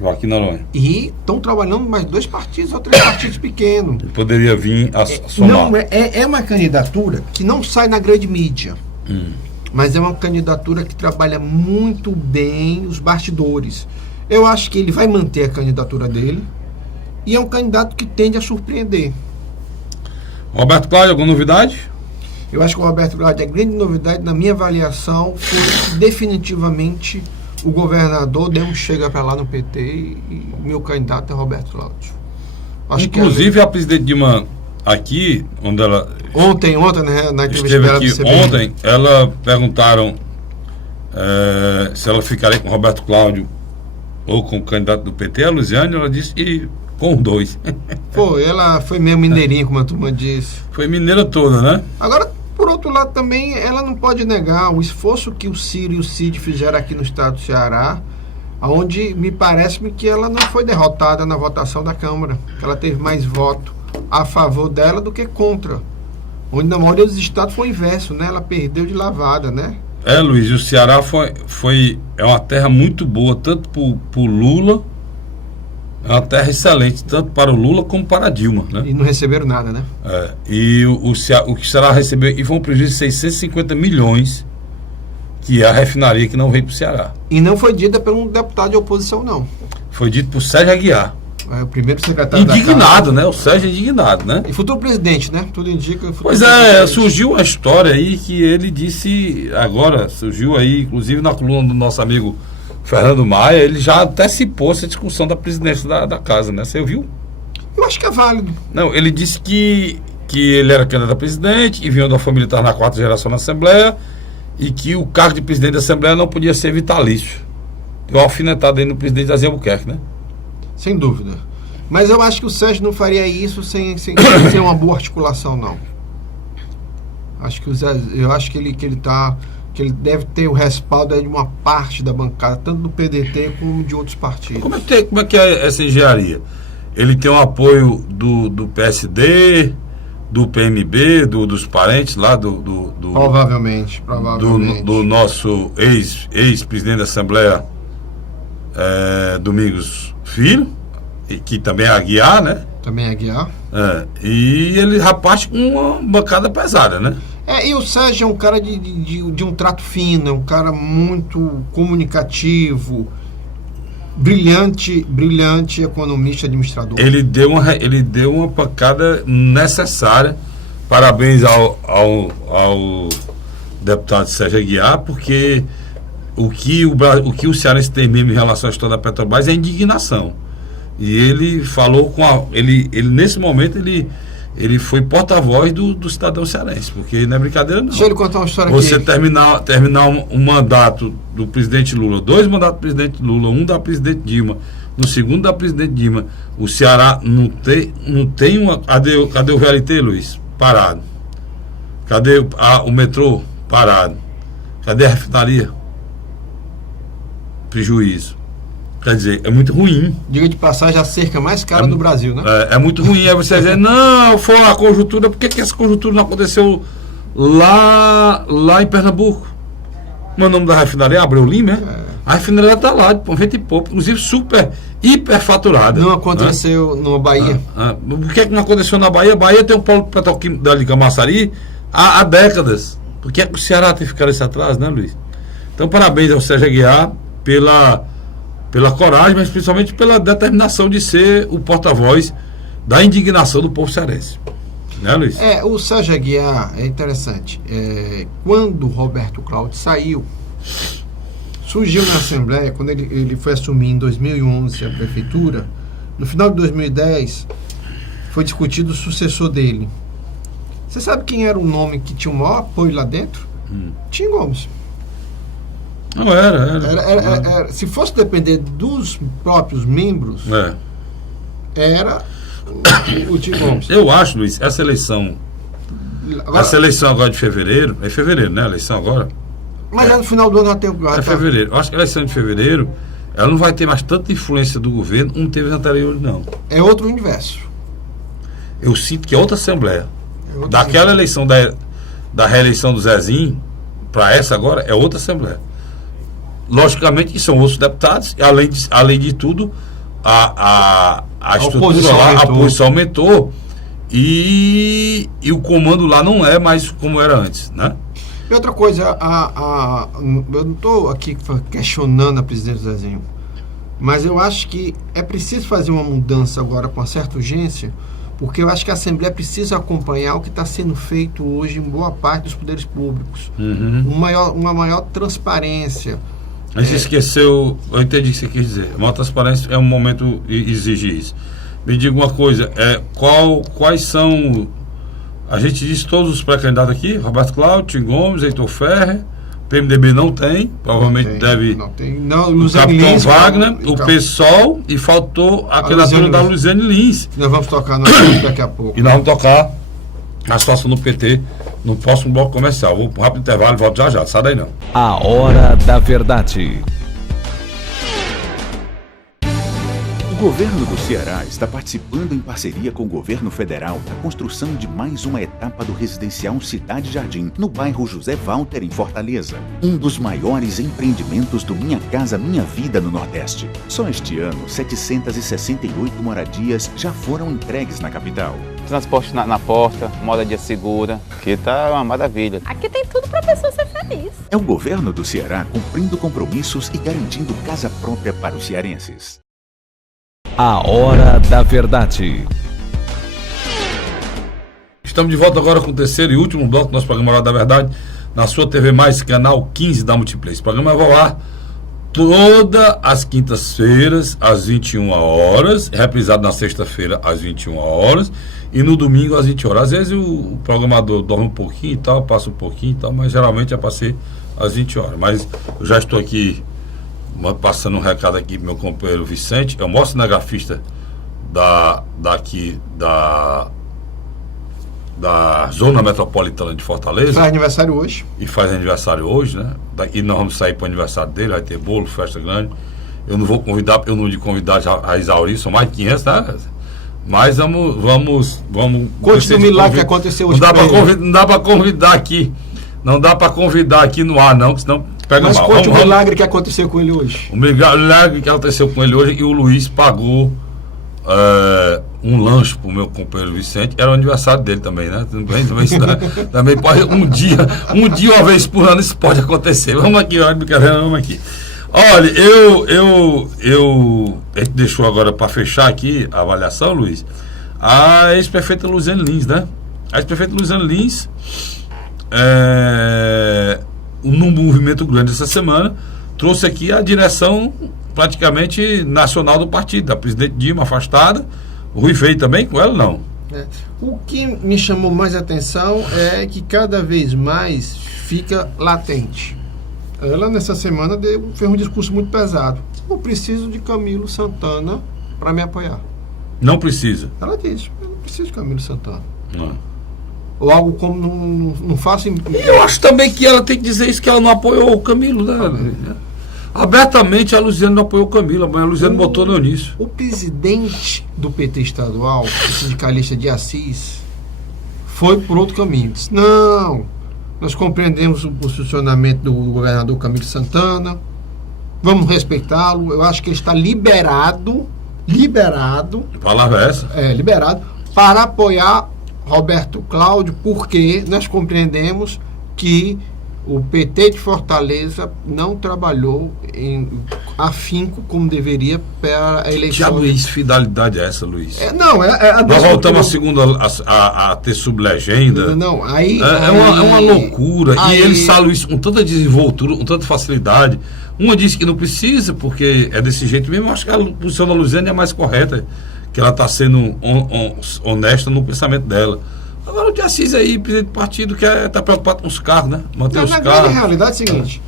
Joaquim Noronha. E estão trabalhando mais 2 partidos ou 3 partidos pequenos. Ele poderia vir a somar. Não, é uma candidatura que não sai na grande mídia. Mas é uma candidatura que trabalha muito bem os bastidores. Eu acho que ele vai manter a candidatura dele e é um candidato que tende a surpreender. Roberto Cláudio, alguma novidade? Eu acho que o Roberto Cláudio, a grande novidade, na minha avaliação, foi definitivamente o governador deu um chega para lá no PT e meu candidato é Roberto Cláudio. Inclusive a presidente Dilma aqui, onde ela... Ontem, né, na entrevista esteve dela aqui ontem, ela perguntaram se ela ficaria com Roberto Cláudio ou com o candidato do PT, a Luziane, ela disse que com os dois. Ela foi meio mineirinha, como a turma disse. Foi mineira toda, né? Agora, por outro lado também, ela não pode negar o esforço que o Ciro e o Cid fizeram aqui no estado do Ceará, onde me parece-me que ela não foi derrotada na votação da Câmara, que ela teve mais voto a favor dela do que contra. Onde na maioria dos estados foi o inverso, né? Ela perdeu de lavada, né? Luiz, e o Ceará é uma terra muito boa, tanto para o Lula, é uma terra excelente, tanto para o Lula como para a Dilma, né? E não receberam nada, né? E o que o Ceará recebeu, e foi um prejuízo de 650 milhões, que é a refinaria que não veio para o Ceará. E não foi dita por um deputado de oposição, não. Foi dito por Sérgio Aguiar. O primeiro secretário da indignado, Casa. né? O Sérgio é indignado, né? E futuro presidente, né? Tudo indica. Pois é, surgiu uma história aí que ele disse agora, surgiu aí, inclusive na coluna do nosso amigo Fernando Maia, ele já antecipou essa discussão da presidência da casa, né? Você ouviu? Eu acho que é válido. Não, ele disse que ele era candidato a presidente e vinha da família, estava na 4ª geração na Assembleia e que o cargo de presidente da Assembleia não podia ser vitalício. Deu uma alfinetada aí no presidente Zé Albuquerque, né? Sem dúvida. Mas eu acho que o Sérgio não faria isso sem uma boa articulação, não. Eu acho que ele deve ter o respaldo aí de uma parte da bancada, tanto do PDT como de outros partidos. Como é que é essa engenharia? Ele tem o apoio do PSD, do PMB, dos parentes lá Provavelmente. Do nosso ex-presidente da Assembleia, Domingos Filho, que também é Aguiar, né? Também é Aguiar. E ele rapaz com uma bancada pesada, né? E o Sérgio é um cara de um trato fino, é um cara muito comunicativo, brilhante economista, administrador. Ele deu uma pancada necessária. Parabéns ao deputado Sérgio Aguiar, porque o que o cearense tem mesmo em relação à história da Petrobras é indignação. E ele falou ele nesse momento ele foi porta-voz do cidadão cearense, porque não é brincadeira não. Deixa eu lhe contar uma história Você aqui. terminar um mandato do presidente Lula, 2 mandatos do presidente Lula, 1 da presidente Dilma, no segundo da presidente Dilma, o Ceará não tem uma... Cadê o VLT, Luiz? Parado. Cadê o metrô? Parado. Cadê a refinaria? Prejuízo. Quer dizer, é muito ruim. Diga de passagem, a cerca mais cara do Brasil, né? É muito ruim. Aí você dizer, não, foi a conjuntura. Por que essa conjuntura não aconteceu lá em Pernambuco? O nome da refinaria é Abreu Lima, A refinaria está lá, de vento e pouco, inclusive hiperfaturada. Não aconteceu na Bahia. Por que não aconteceu na Bahia? A Bahia tem um polo petroquímico da Camaçari há décadas. Por que o Ceará tem que ficar nesse atraso, né, Luiz? Então, parabéns ao Sérgio Aguiar pela coragem, mas principalmente pela determinação de ser o porta-voz da indignação do povo cearense. Né, Luiz? O Sérgio Aguiar é interessante. Quando o Roberto Cláudio saiu, surgiu na Assembleia, quando ele foi assumir em 2011 a prefeitura, no final de 2010, foi discutido o sucessor dele. Você sabe quem era o nome que tinha o maior apoio lá dentro? Tim Gomes. Não era. Se fosse depender dos próprios membros, era o Tim Gomes. Eu acho, Luiz, essa eleição agora de fevereiro, é fevereiro, né? A eleição agora. Mas no final do ano até o fevereiro. Eu acho que a eleição de fevereiro, ela não vai ter mais tanta influência do governo como teve na anterior, não. É outro universo. Eu sinto que é outra Assembleia. Daquela eleição da reeleição do Zezinho para essa agora, é outra Assembleia. Logicamente que são outros deputados, e além de tudo, a estrutura lá, a posição aumentou e o comando lá não é mais como era antes, né? E outra coisa, eu não estou aqui questionando a presidente Zezinho, mas eu acho que é preciso fazer uma mudança agora com uma certa urgência, porque eu acho que a Assembleia precisa acompanhar o que está sendo feito hoje em boa parte dos poderes públicos. Uma maior transparência. Mas você esqueceu, eu entendi o que você quis dizer. A maior transparência é um momento exigir isso. Me diga uma coisa, quais são... A gente disse todos os pré-candidatos aqui, Roberto Cláudio, Tim Gomes, Heitor Ferrer, PMDB não tem, provavelmente deve. Não tem. Não, O Luziane Capitão Lins, Wagner, então, o PSOL e faltou aquela Luziane turma da Lins. Luziane Lins. Nós vamos tocar no assunto daqui a pouco. E nós vamos tocar a situação do PT no próximo bloco comercial. Vou para um rápido intervalo e volto já já. Sai daí não. A Hora da Verdade. O governo do Ceará está participando em parceria com o governo federal da construção de mais uma etapa do residencial Cidade Jardim, no bairro José Walter, em Fortaleza. Um dos maiores empreendimentos do Minha Casa Minha Vida no Nordeste. Só este ano, 768 moradias já foram entregues na capital. Transporte na porta, moradia segura, que tá uma maravilha. Aqui tem tudo pra pessoa ser feliz. É o governo do Ceará cumprindo compromissos e garantindo casa própria para os cearenses. A Hora da Verdade. Estamos de volta agora com o terceiro e último bloco do nosso programa Hora da Verdade, na sua TV Mais, canal 15 da Multiplay. Esse programa vai ao ar todas as quintas-feiras, às 21 horas, reprisado na sexta-feira, às 21 horas, e no domingo, às 20 horas. Às vezes o programador dorme um pouquinho e tal, passa um pouquinho e tal, mas geralmente é para ser às 20 horas. Mas eu já estou aqui passando um recado aqui pro meu companheiro Vicente. Eu mostro cinegrafista da Zona Metropolitana de Fortaleza. Faz aniversário hoje. E faz aniversário hoje, né? E nós vamos sair para o aniversário dele, vai ter bolo, festa grande. Eu não vou convidar, porque eu não de convidar a exaurir, são mais de 500, tá? Mas vamos Conte do milagre que aconteceu hoje. Não dá para convidar aqui. Não dá para convidar aqui no ar, não, senão pega Mas mal. conte o milagre que aconteceu com ele hoje. O milagre que aconteceu com ele hoje é que o Luiz pagou um lanche pro meu companheiro Vicente. Era o aniversário dele também, né? Também pode, um dia, uma vez por ano, isso pode acontecer. Vamos aqui, olha, brincadeira, vamos aqui. Olha, a gente deixou agora para fechar aqui a avaliação, Luiz, a ex-prefeita Luziane Lins, né? A ex-prefeita Luziane Lins, num movimento grande essa semana, trouxe aqui a direção praticamente nacional do partido, a presidente Dilma afastada, o Rui veio também com ela, não? O que me chamou mais atenção é que cada vez mais fica latente. Ela nessa semana fez um discurso muito pesado. Eu preciso de Camilo Santana para me apoiar. Não precisa. Ela disse, eu não preciso de Camilo Santana. Não. Ou algo como não faço... Eu acho também que ela tem que dizer isso, que ela não apoiou o Camilo, né? Abertamente a Luziane não apoiou o Camilo, a Luziane botou no nisso. O presidente do PT estadual, o sindicalista de Assis, foi por outro caminho. Disse, não, nós compreendemos o posicionamento do governador Camilo Santana, vamos respeitá-lo, eu acho que ele está liberado, A palavra é essa? Liberado, para apoiar Roberto Cláudio, porque nós compreendemos que o PT de Fortaleza não trabalhou em afinco como deveria para a eleição. Que fidelidade é essa, Luiz? Nós voltamos a segunda a ter sublegenda. Não, aí... É uma loucura. Aí, e eles falam isso com tanta desenvoltura, com tanta facilidade. Uma diz que não precisa, porque é desse jeito mesmo. Eu acho que a posição da Luziane é mais correta, que ela está sendo honesta no pensamento dela. Agora o de Assis aí, presidente do partido, que está preocupado com os carros, né? Manter os carros. Na realidade é o seguinte: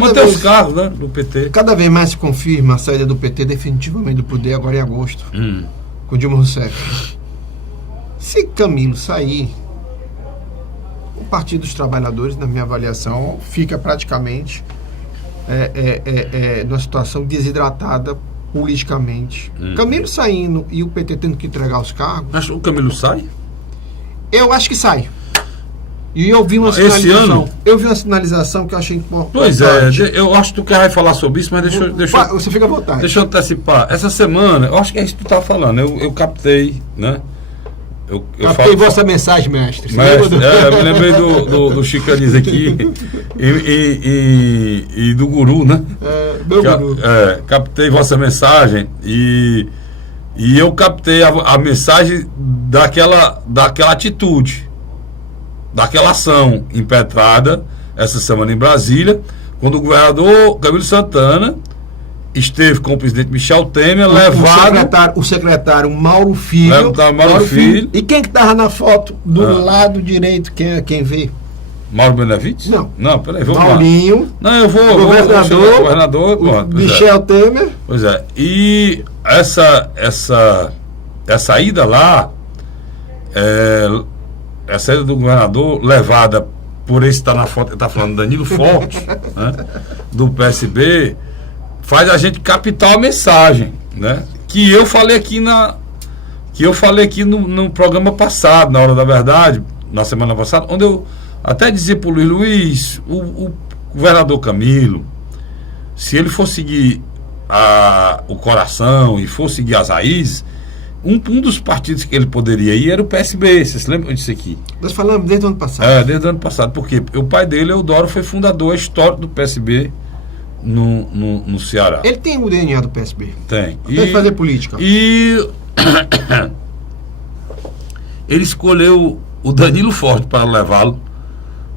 manter os carros, né? Do PT. Cada vez mais se confirma a saída do PT definitivamente do poder agora em agosto, com Dilma Rousseff. Se Camilo sair, o Partido dos Trabalhadores, na minha avaliação, fica praticamente numa situação desidratada politicamente. Camilo saindo e o PT tendo que entregar os cargos. Mas o Camilo sai? Eu acho que sai. E eu vi uma sinalização. Esse ano? Eu vi uma sinalização que eu achei importante. Pois eu acho que tu quer falar sobre isso, mas deixa você fica à vontade. Deixa eu antecipar. Essa semana, eu acho que é isso que tu estava falando. Eu captei, né? Eu captei vossa mensagem, mestre. Eu me lembrei do Chicaniz aqui e do Guru, né? Meu Guru. Captei vossa mensagem e eu captei a mensagem daquela atitude, daquela ação impetrada essa semana em Brasília, quando o governador Camilo Santana esteve com o presidente Michel Temer, o secretário Mauro Filho. Mauro Filho. E quem que estava na foto do lado direito, quem vê? Mauro Benevides? Não. Não, peraí, vamos lá. Paulinho, Não, eu vou. governador, Pronto, pois Michel Temer. Pois é. E essa ida lá, essa ida do governador, levada por esse tá na foto, está falando Danilo Forte, né, do PSB, faz a gente captar a mensagem, né? Que eu falei aqui no programa passado, na Hora da Verdade, na semana passada, onde eu até dizia para o Luiz, o governador Camilo, se ele for seguir o coração e for seguir as raízes, um dos partidos que ele poderia ir era o PSB. Vocês se lembram disso aqui? Nós falamos desde o ano passado. Desde o ano passado. Por quê? Porque o pai dele, Eudoro, foi fundador histórico do PSB no Ceará. Ele tem o DNA do PSB. Tem. Deve fazer política. E ele escolheu o Danilo Forte para levá-lo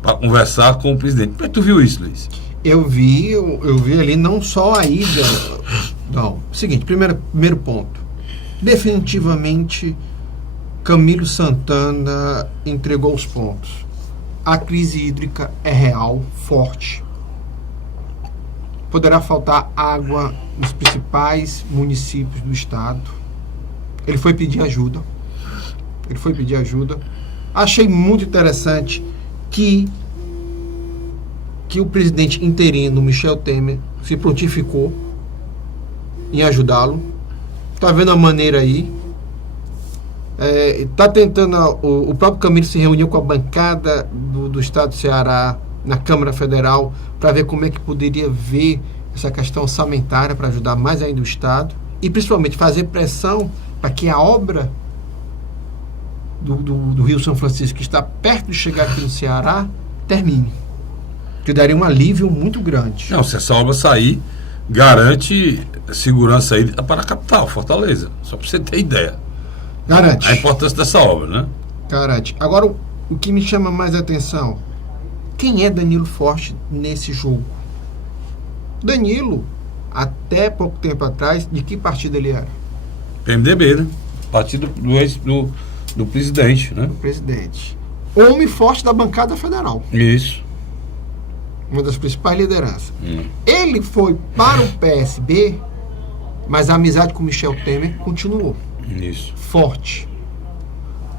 para conversar com o presidente. Como é que tu viu isso, Luiz? Eu vi ali não só a ida. Não. Seguinte, primeiro ponto. Definitivamente, Camilo Santana entregou os pontos. A crise hídrica é real, forte. Poderá faltar água nos principais municípios do estado. Ele foi pedir ajuda. Achei muito interessante que o presidente interino, Michel Temer, se prontificou em ajudá-lo. Está vendo a maneira aí. Está tentando. O próprio Camilo se reuniu com a bancada do estado do Ceará na Câmara Federal para ver como é que poderia ver essa questão orçamentária para ajudar mais ainda o estado e principalmente fazer pressão para que a obra do Rio São Francisco, que está perto de chegar aqui no Ceará, termine. Que daria um alívio muito grande. Não, se essa obra sair, garante segurança aí para a capital, Fortaleza. Só para você ter ideia. Garante. A importância dessa obra, né? Garante. Agora, o que me chama mais atenção, quem é Danilo Forte nesse jogo? Danilo, até pouco tempo atrás, de que partido ele era? PMDB, né? Partido do presidente, né? O presidente. Homem forte da bancada federal. Isso. Uma das principais lideranças. Ele foi para o PSB, mas a amizade com Michel Temer continuou. Isso. Forte.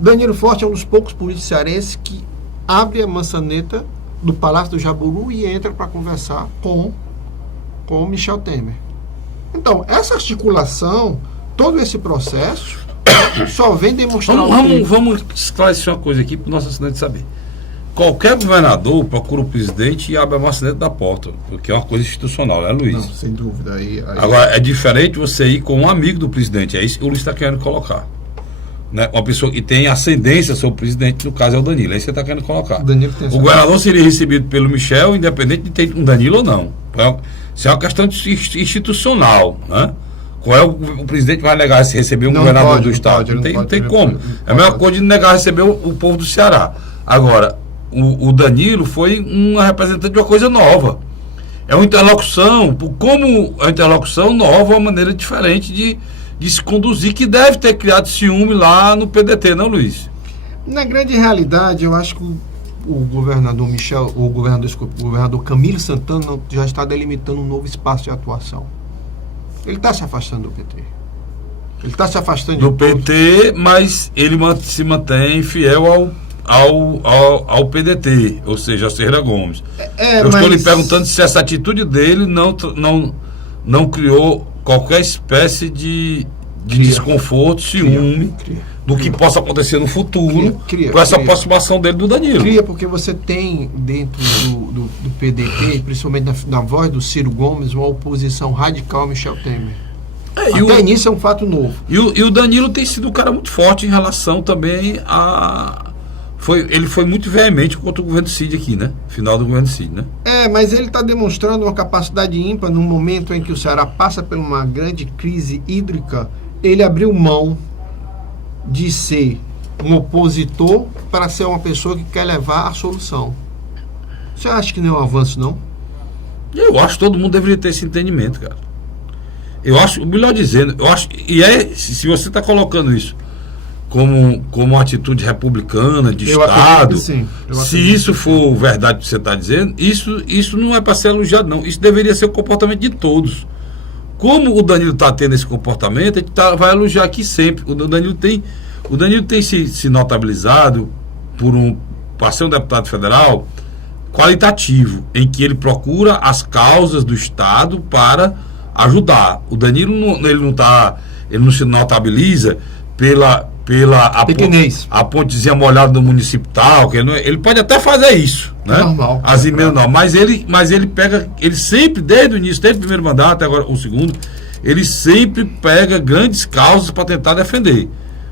Danilo Forte é um dos poucos políticos cearenses que abre a maçaneta do Palácio do Jaburu e entra para conversar com o Michel Temer. Então, essa articulação, todo esse processo, só vem demonstrar... Vamos esclarecer uma coisa aqui para o nosso assinante saber. Qualquer governador procura o presidente e abre a maçaneta da porta, porque é uma coisa institucional, né, Luiz? Não, sem dúvida. Agora, é diferente você ir com um amigo do presidente, é isso que o Luiz está querendo colocar. Né? Uma pessoa que tem ascendência sobre o presidente, no caso é o Danilo, é isso que você está querendo colocar. O governador seria recebido pelo Michel, independente de ter um Danilo ou não. Isso é uma questão institucional, né? Qual é o presidente vai negar se receber um governador do estado? Não tem como. É a mesma coisa de negar receber o povo do Ceará. Agora, o Danilo foi uma representante de uma coisa nova. É uma interlocução, como a interlocução nova, uma maneira diferente de se conduzir, que deve ter criado ciúme lá no PDT, não, Luiz? Na grande realidade, eu acho que o governador Camilo Santana já está delimitando um novo espaço de atuação. Ele está se afastando do PT. Ele está se afastando do PT, mas ele se mantém fiel ao PDT, ou seja, a Serra Gomes. Eu estou lhe perguntando se essa atitude dele não criou qualquer espécie de desconforto, ciúme do que possa acontecer no futuro com essa aproximação dele do Danilo. Cria, porque você tem dentro do PDT, principalmente na voz do Ciro Gomes, uma oposição radical a Michel Temer. Até nisso é um fato novo. E o Danilo tem sido um cara muito forte em relação também ele foi muito veemente contra o governo Cid aqui, né? Final do governo Cid, né? Mas ele está demonstrando uma capacidade ímpar no momento em que o Ceará passa por uma grande crise hídrica. Ele abriu mão de ser um opositor para ser uma pessoa que quer levar a solução. Você acha que não é um avanço, não? Eu acho que todo mundo deveria ter esse entendimento, cara. Eu acho, melhor dizendo, se você está colocando isso como uma atitude republicana, de Eu Estado. acredito que sim. Eu Se acredito isso que for verdade que você está dizendo, isso não é para ser elogiado, não. Isso deveria ser o comportamento de todos. Como o Danilo está tendo esse comportamento, a gente vai elogiar aqui sempre. O Danilo tem se notabilizado para ser um deputado federal qualitativo, em que ele procura as causas do Estado para ajudar. O Danilo ele não se notabiliza pela Pequenez. a pontezinha molhada do município tal, que ele pode até fazer isso, né? Normal. As emendas não, mas ele pega, ele sempre, desde o início, desde o primeiro mandato, até agora o segundo, ele sempre pega grandes causas para tentar defender.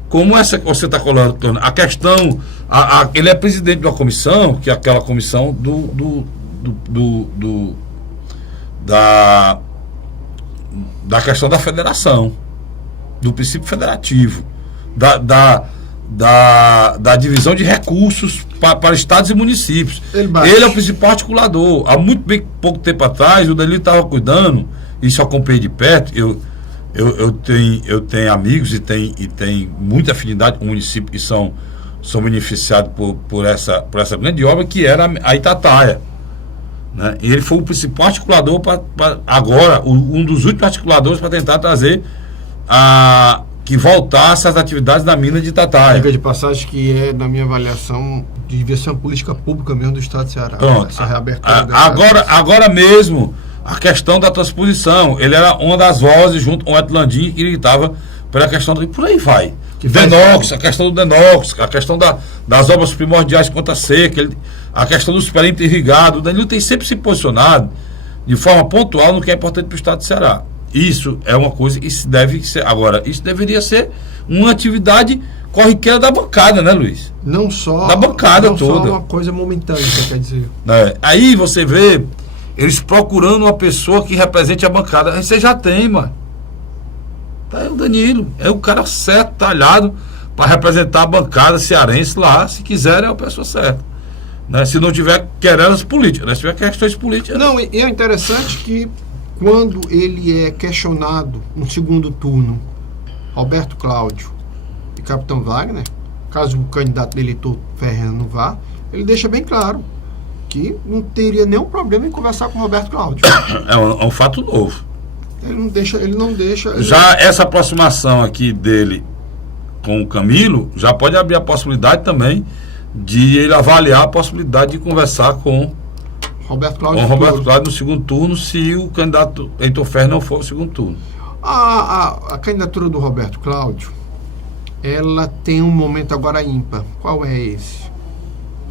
Como essa que você está colocando, a questão, ele é presidente de uma comissão, que é aquela comissão da questão da federação, do princípio federativo, da divisão de recursos para estados e municípios. Ele é o principal articulador. Há muito pouco tempo atrás, o Danilo estava cuidando, isso eu acompanhei de perto. Eu tenho amigos e tenho muita afinidade com o município que são beneficiados por essa grande obra, que era a Itataia, né? E ele foi o principal articulador agora, um dos últimos articuladores para tentar trazer que voltasse as atividades da mina de Itataia. Diga de passagem que na minha avaliação, devia ser uma política pública mesmo do Estado de Ceará. Pronto. Essa reabertura Agora mesmo, a questão da transposição, ele era uma das vozes junto com o Etlandim, que ele estava pela questão e por aí vai. A questão do Denox, a questão das obras primordiais contra a seca, a questão dos perímetros irrigados. O Danilo tem sempre se posicionado de forma pontual no que é importante para o Estado de Ceará. Isso é uma coisa que deve ser. Agora, isso deveria ser uma atividade corriqueira da bancada, né, Luiz? Não só da bancada toda. Não só uma coisa momentânea, você quer dizer. Aí você vê eles procurando uma pessoa que represente a bancada. Aí você já tem, mano. Tá aí o Danilo. É o cara certo, talhado, para representar a bancada cearense lá. Se quiser, é a pessoa certa. Né? Se não tiver querelas políticas, né? Se tiver questões políticas. Não, e é interessante que quando ele é questionado no segundo turno, Roberto Cláudio e Capitão Wagner, caso o candidato eleitor Ferreira não vá, ele deixa bem claro que não teria nenhum problema em conversar com o Roberto Cláudio. É um fato novo. Ele não deixa. Já essa aproximação aqui dele com o Camilo já pode abrir a possibilidade também de ele avaliar a possibilidade de conversar com Roberto Cláudio no segundo turno, se o candidato Heitor Ferreira não for no segundo turno. A candidatura do Roberto Cláudio, ela tem um momento agora ímpar. Qual é esse?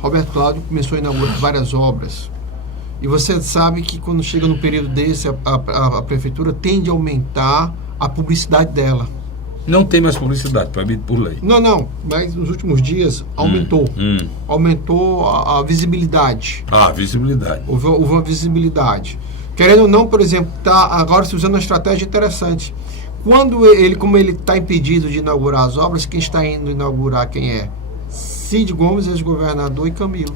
Roberto Cláudio começou a inaugurar várias obras. E você sabe que quando chega num período desse, a prefeitura tende a aumentar a publicidade dela. Não tem mais publicidade, proibido por lei. Não, mas nos últimos dias aumentou. Aumentou a visibilidade. Visibilidade. Houve uma visibilidade. Querendo ou não, por exemplo, está agora se usando uma estratégia interessante. Como ele está impedido de inaugurar as obras, quem está indo inaugurar quem é? Cid Gomes, ex-governador, e Camilo.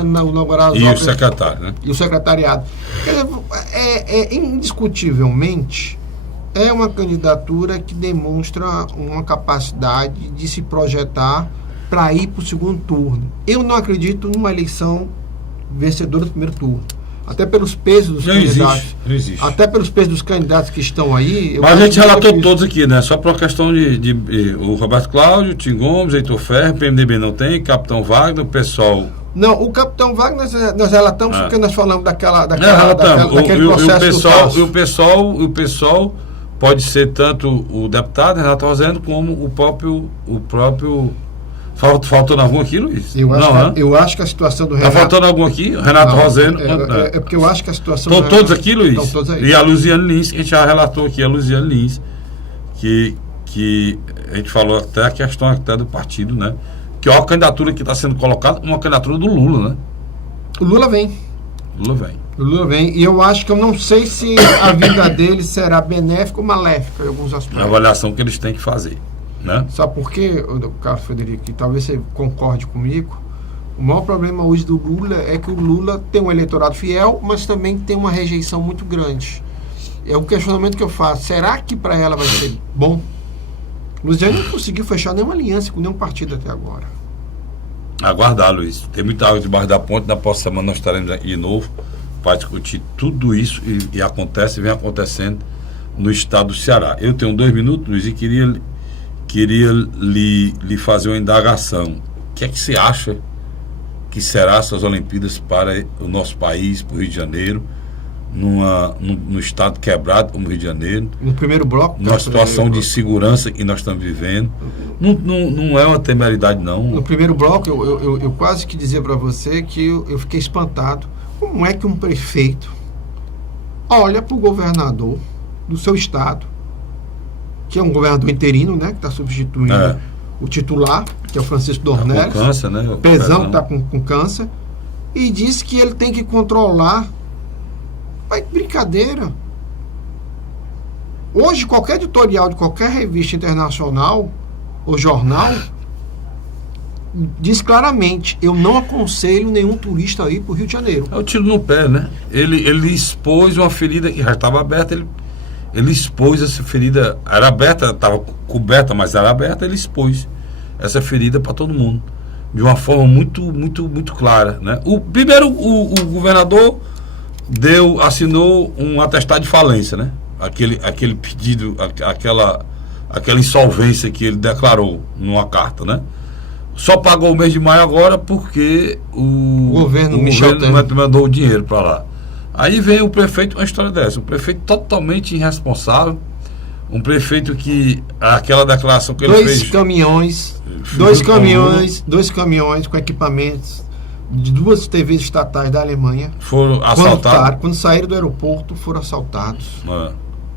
Inaugurar as obras, o secretário, né? E o secretariado. Quer dizer, indiscutivelmente, é uma candidatura que demonstra uma capacidade de se projetar para ir para o segundo turno. Eu não acredito numa eleição vencedora do primeiro turno. Até pelos pesos dos candidatos. Não existe. Até pelos pesos dos candidatos que estão aí. Mas a gente relatou todos aqui, né? Só por uma questão de o Roberto Cláudio, Tim Gomes, Heitor Ferreira, PMDB não tem, Capitão Wagner, o pessoal. Não, o Capitão Wagner nós relatamos porque nós falamos daquele processo. O pessoal pode ser tanto o deputado Renato Rosendo como o próprio. Faltou algum aqui, Luiz? Eu acho que a situação do Renato. Está faltando algum aqui? Renato Rosendo. É porque eu acho que a situação. Estão todos aqui, Luiz? Estão todos aí. E a Luziane Lins, que a gente já relatou aqui, a Luziane Lins, que a gente falou até a questão até do partido, né? Que é uma candidatura que está sendo colocada, uma candidatura do Lula, né? O Lula vem. E eu acho que eu não sei se a vinda dele será benéfica ou maléfica em alguns aspectos. É a avaliação que eles têm que fazer. Né? Sabe por quê, Carlos Frederico? E talvez você concorde comigo. O maior problema hoje do Lula é que o Lula tem um eleitorado fiel, mas também tem uma rejeição muito grande. É o questionamento que eu faço. Será que para ela vai ser bom? Luiziane não conseguiu fechar nenhuma aliança com nenhum partido até agora. Aguardar, Luiz. Tem muita água debaixo da ponte. Na próxima semana nós estaremos aqui de novo para discutir tudo isso e acontece e vem acontecendo no estado do Ceará. Eu tenho 2 minutos, Luiz, e queria lhe fazer uma indagação. O que é que você acha que será essas Olimpíadas para o nosso país, para o Rio de Janeiro, no estado quebrado como o Rio de Janeiro, No primeiro bloco... numa situação de segurança que nós estamos vivendo? Não é uma temeridade, não. No primeiro bloco, eu quase que dizer para você que eu fiquei espantado. Como é que um prefeito olha para o governador do seu estado, que é um governador interino, né, que está substituindo o titular, que é o Francisco Dornelles, com câncer, né? Pezão, que está com câncer, e diz que ele tem que controlar. Vai, brincadeira. Hoje, qualquer editorial de qualquer revista internacional ou jornal diz claramente: eu não aconselho nenhum turista a ir para o Rio de Janeiro. É o tiro no pé, né? Ele expôs uma ferida que já estava aberta, ele expôs essa ferida, era aberta, estava coberta, mas era aberta, ele expôs essa ferida para todo mundo, de uma forma muito clara, né? Primeiro, o governador assinou um atestado de falência, né? Aquele pedido, aquela insolvência que ele declarou numa carta, né? Só pagou o mês de maio agora porque o governo mandou o dinheiro para lá. Aí vem o prefeito, uma história dessa, um prefeito totalmente irresponsável, um prefeito que aquela declaração que ele fez... Dois caminhões com equipamentos de 2 TVs estatais da Alemanha foram assaltados. Quando saíram do aeroporto, foram assaltados.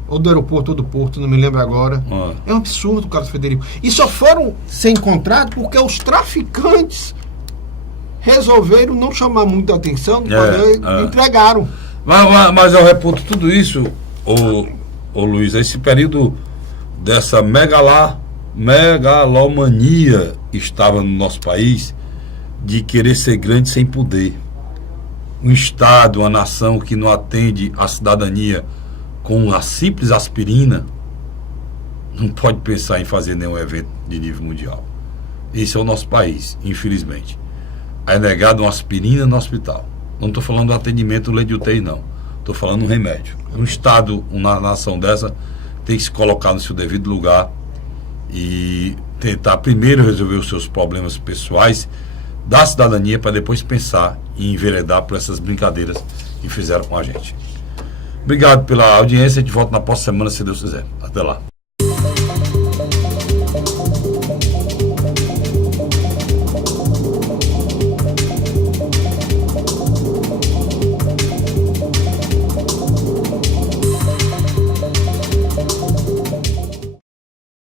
Ou do aeroporto ou do porto, não me lembro agora. É um absurdo, Carlos Frederico. E só foram ser encontrados porque os traficantes resolveram não chamar muita atenção quando entregaram. Mas eu reputo tudo isso, ô Luiz, esse período dessa megalomania estava no nosso país, de querer ser grande sem poder. Um Estado, uma nação que não atende a cidadania com a simples aspirina, não pode pensar em fazer nenhum evento de nível mundial. Esse é o nosso país, infelizmente. É negado uma aspirina no hospital. Não estou falando do atendimento do leite de UTI, não. Estou falando do remédio. Um Estado, uma nação dessa, tem que se colocar no seu devido lugar e tentar primeiro resolver os seus problemas pessoais da cidadania, para depois pensar em enveredar por essas brincadeiras que fizeram com a gente. Obrigado pela audiência. A gente volta na próxima semana, se Deus quiser. Até lá.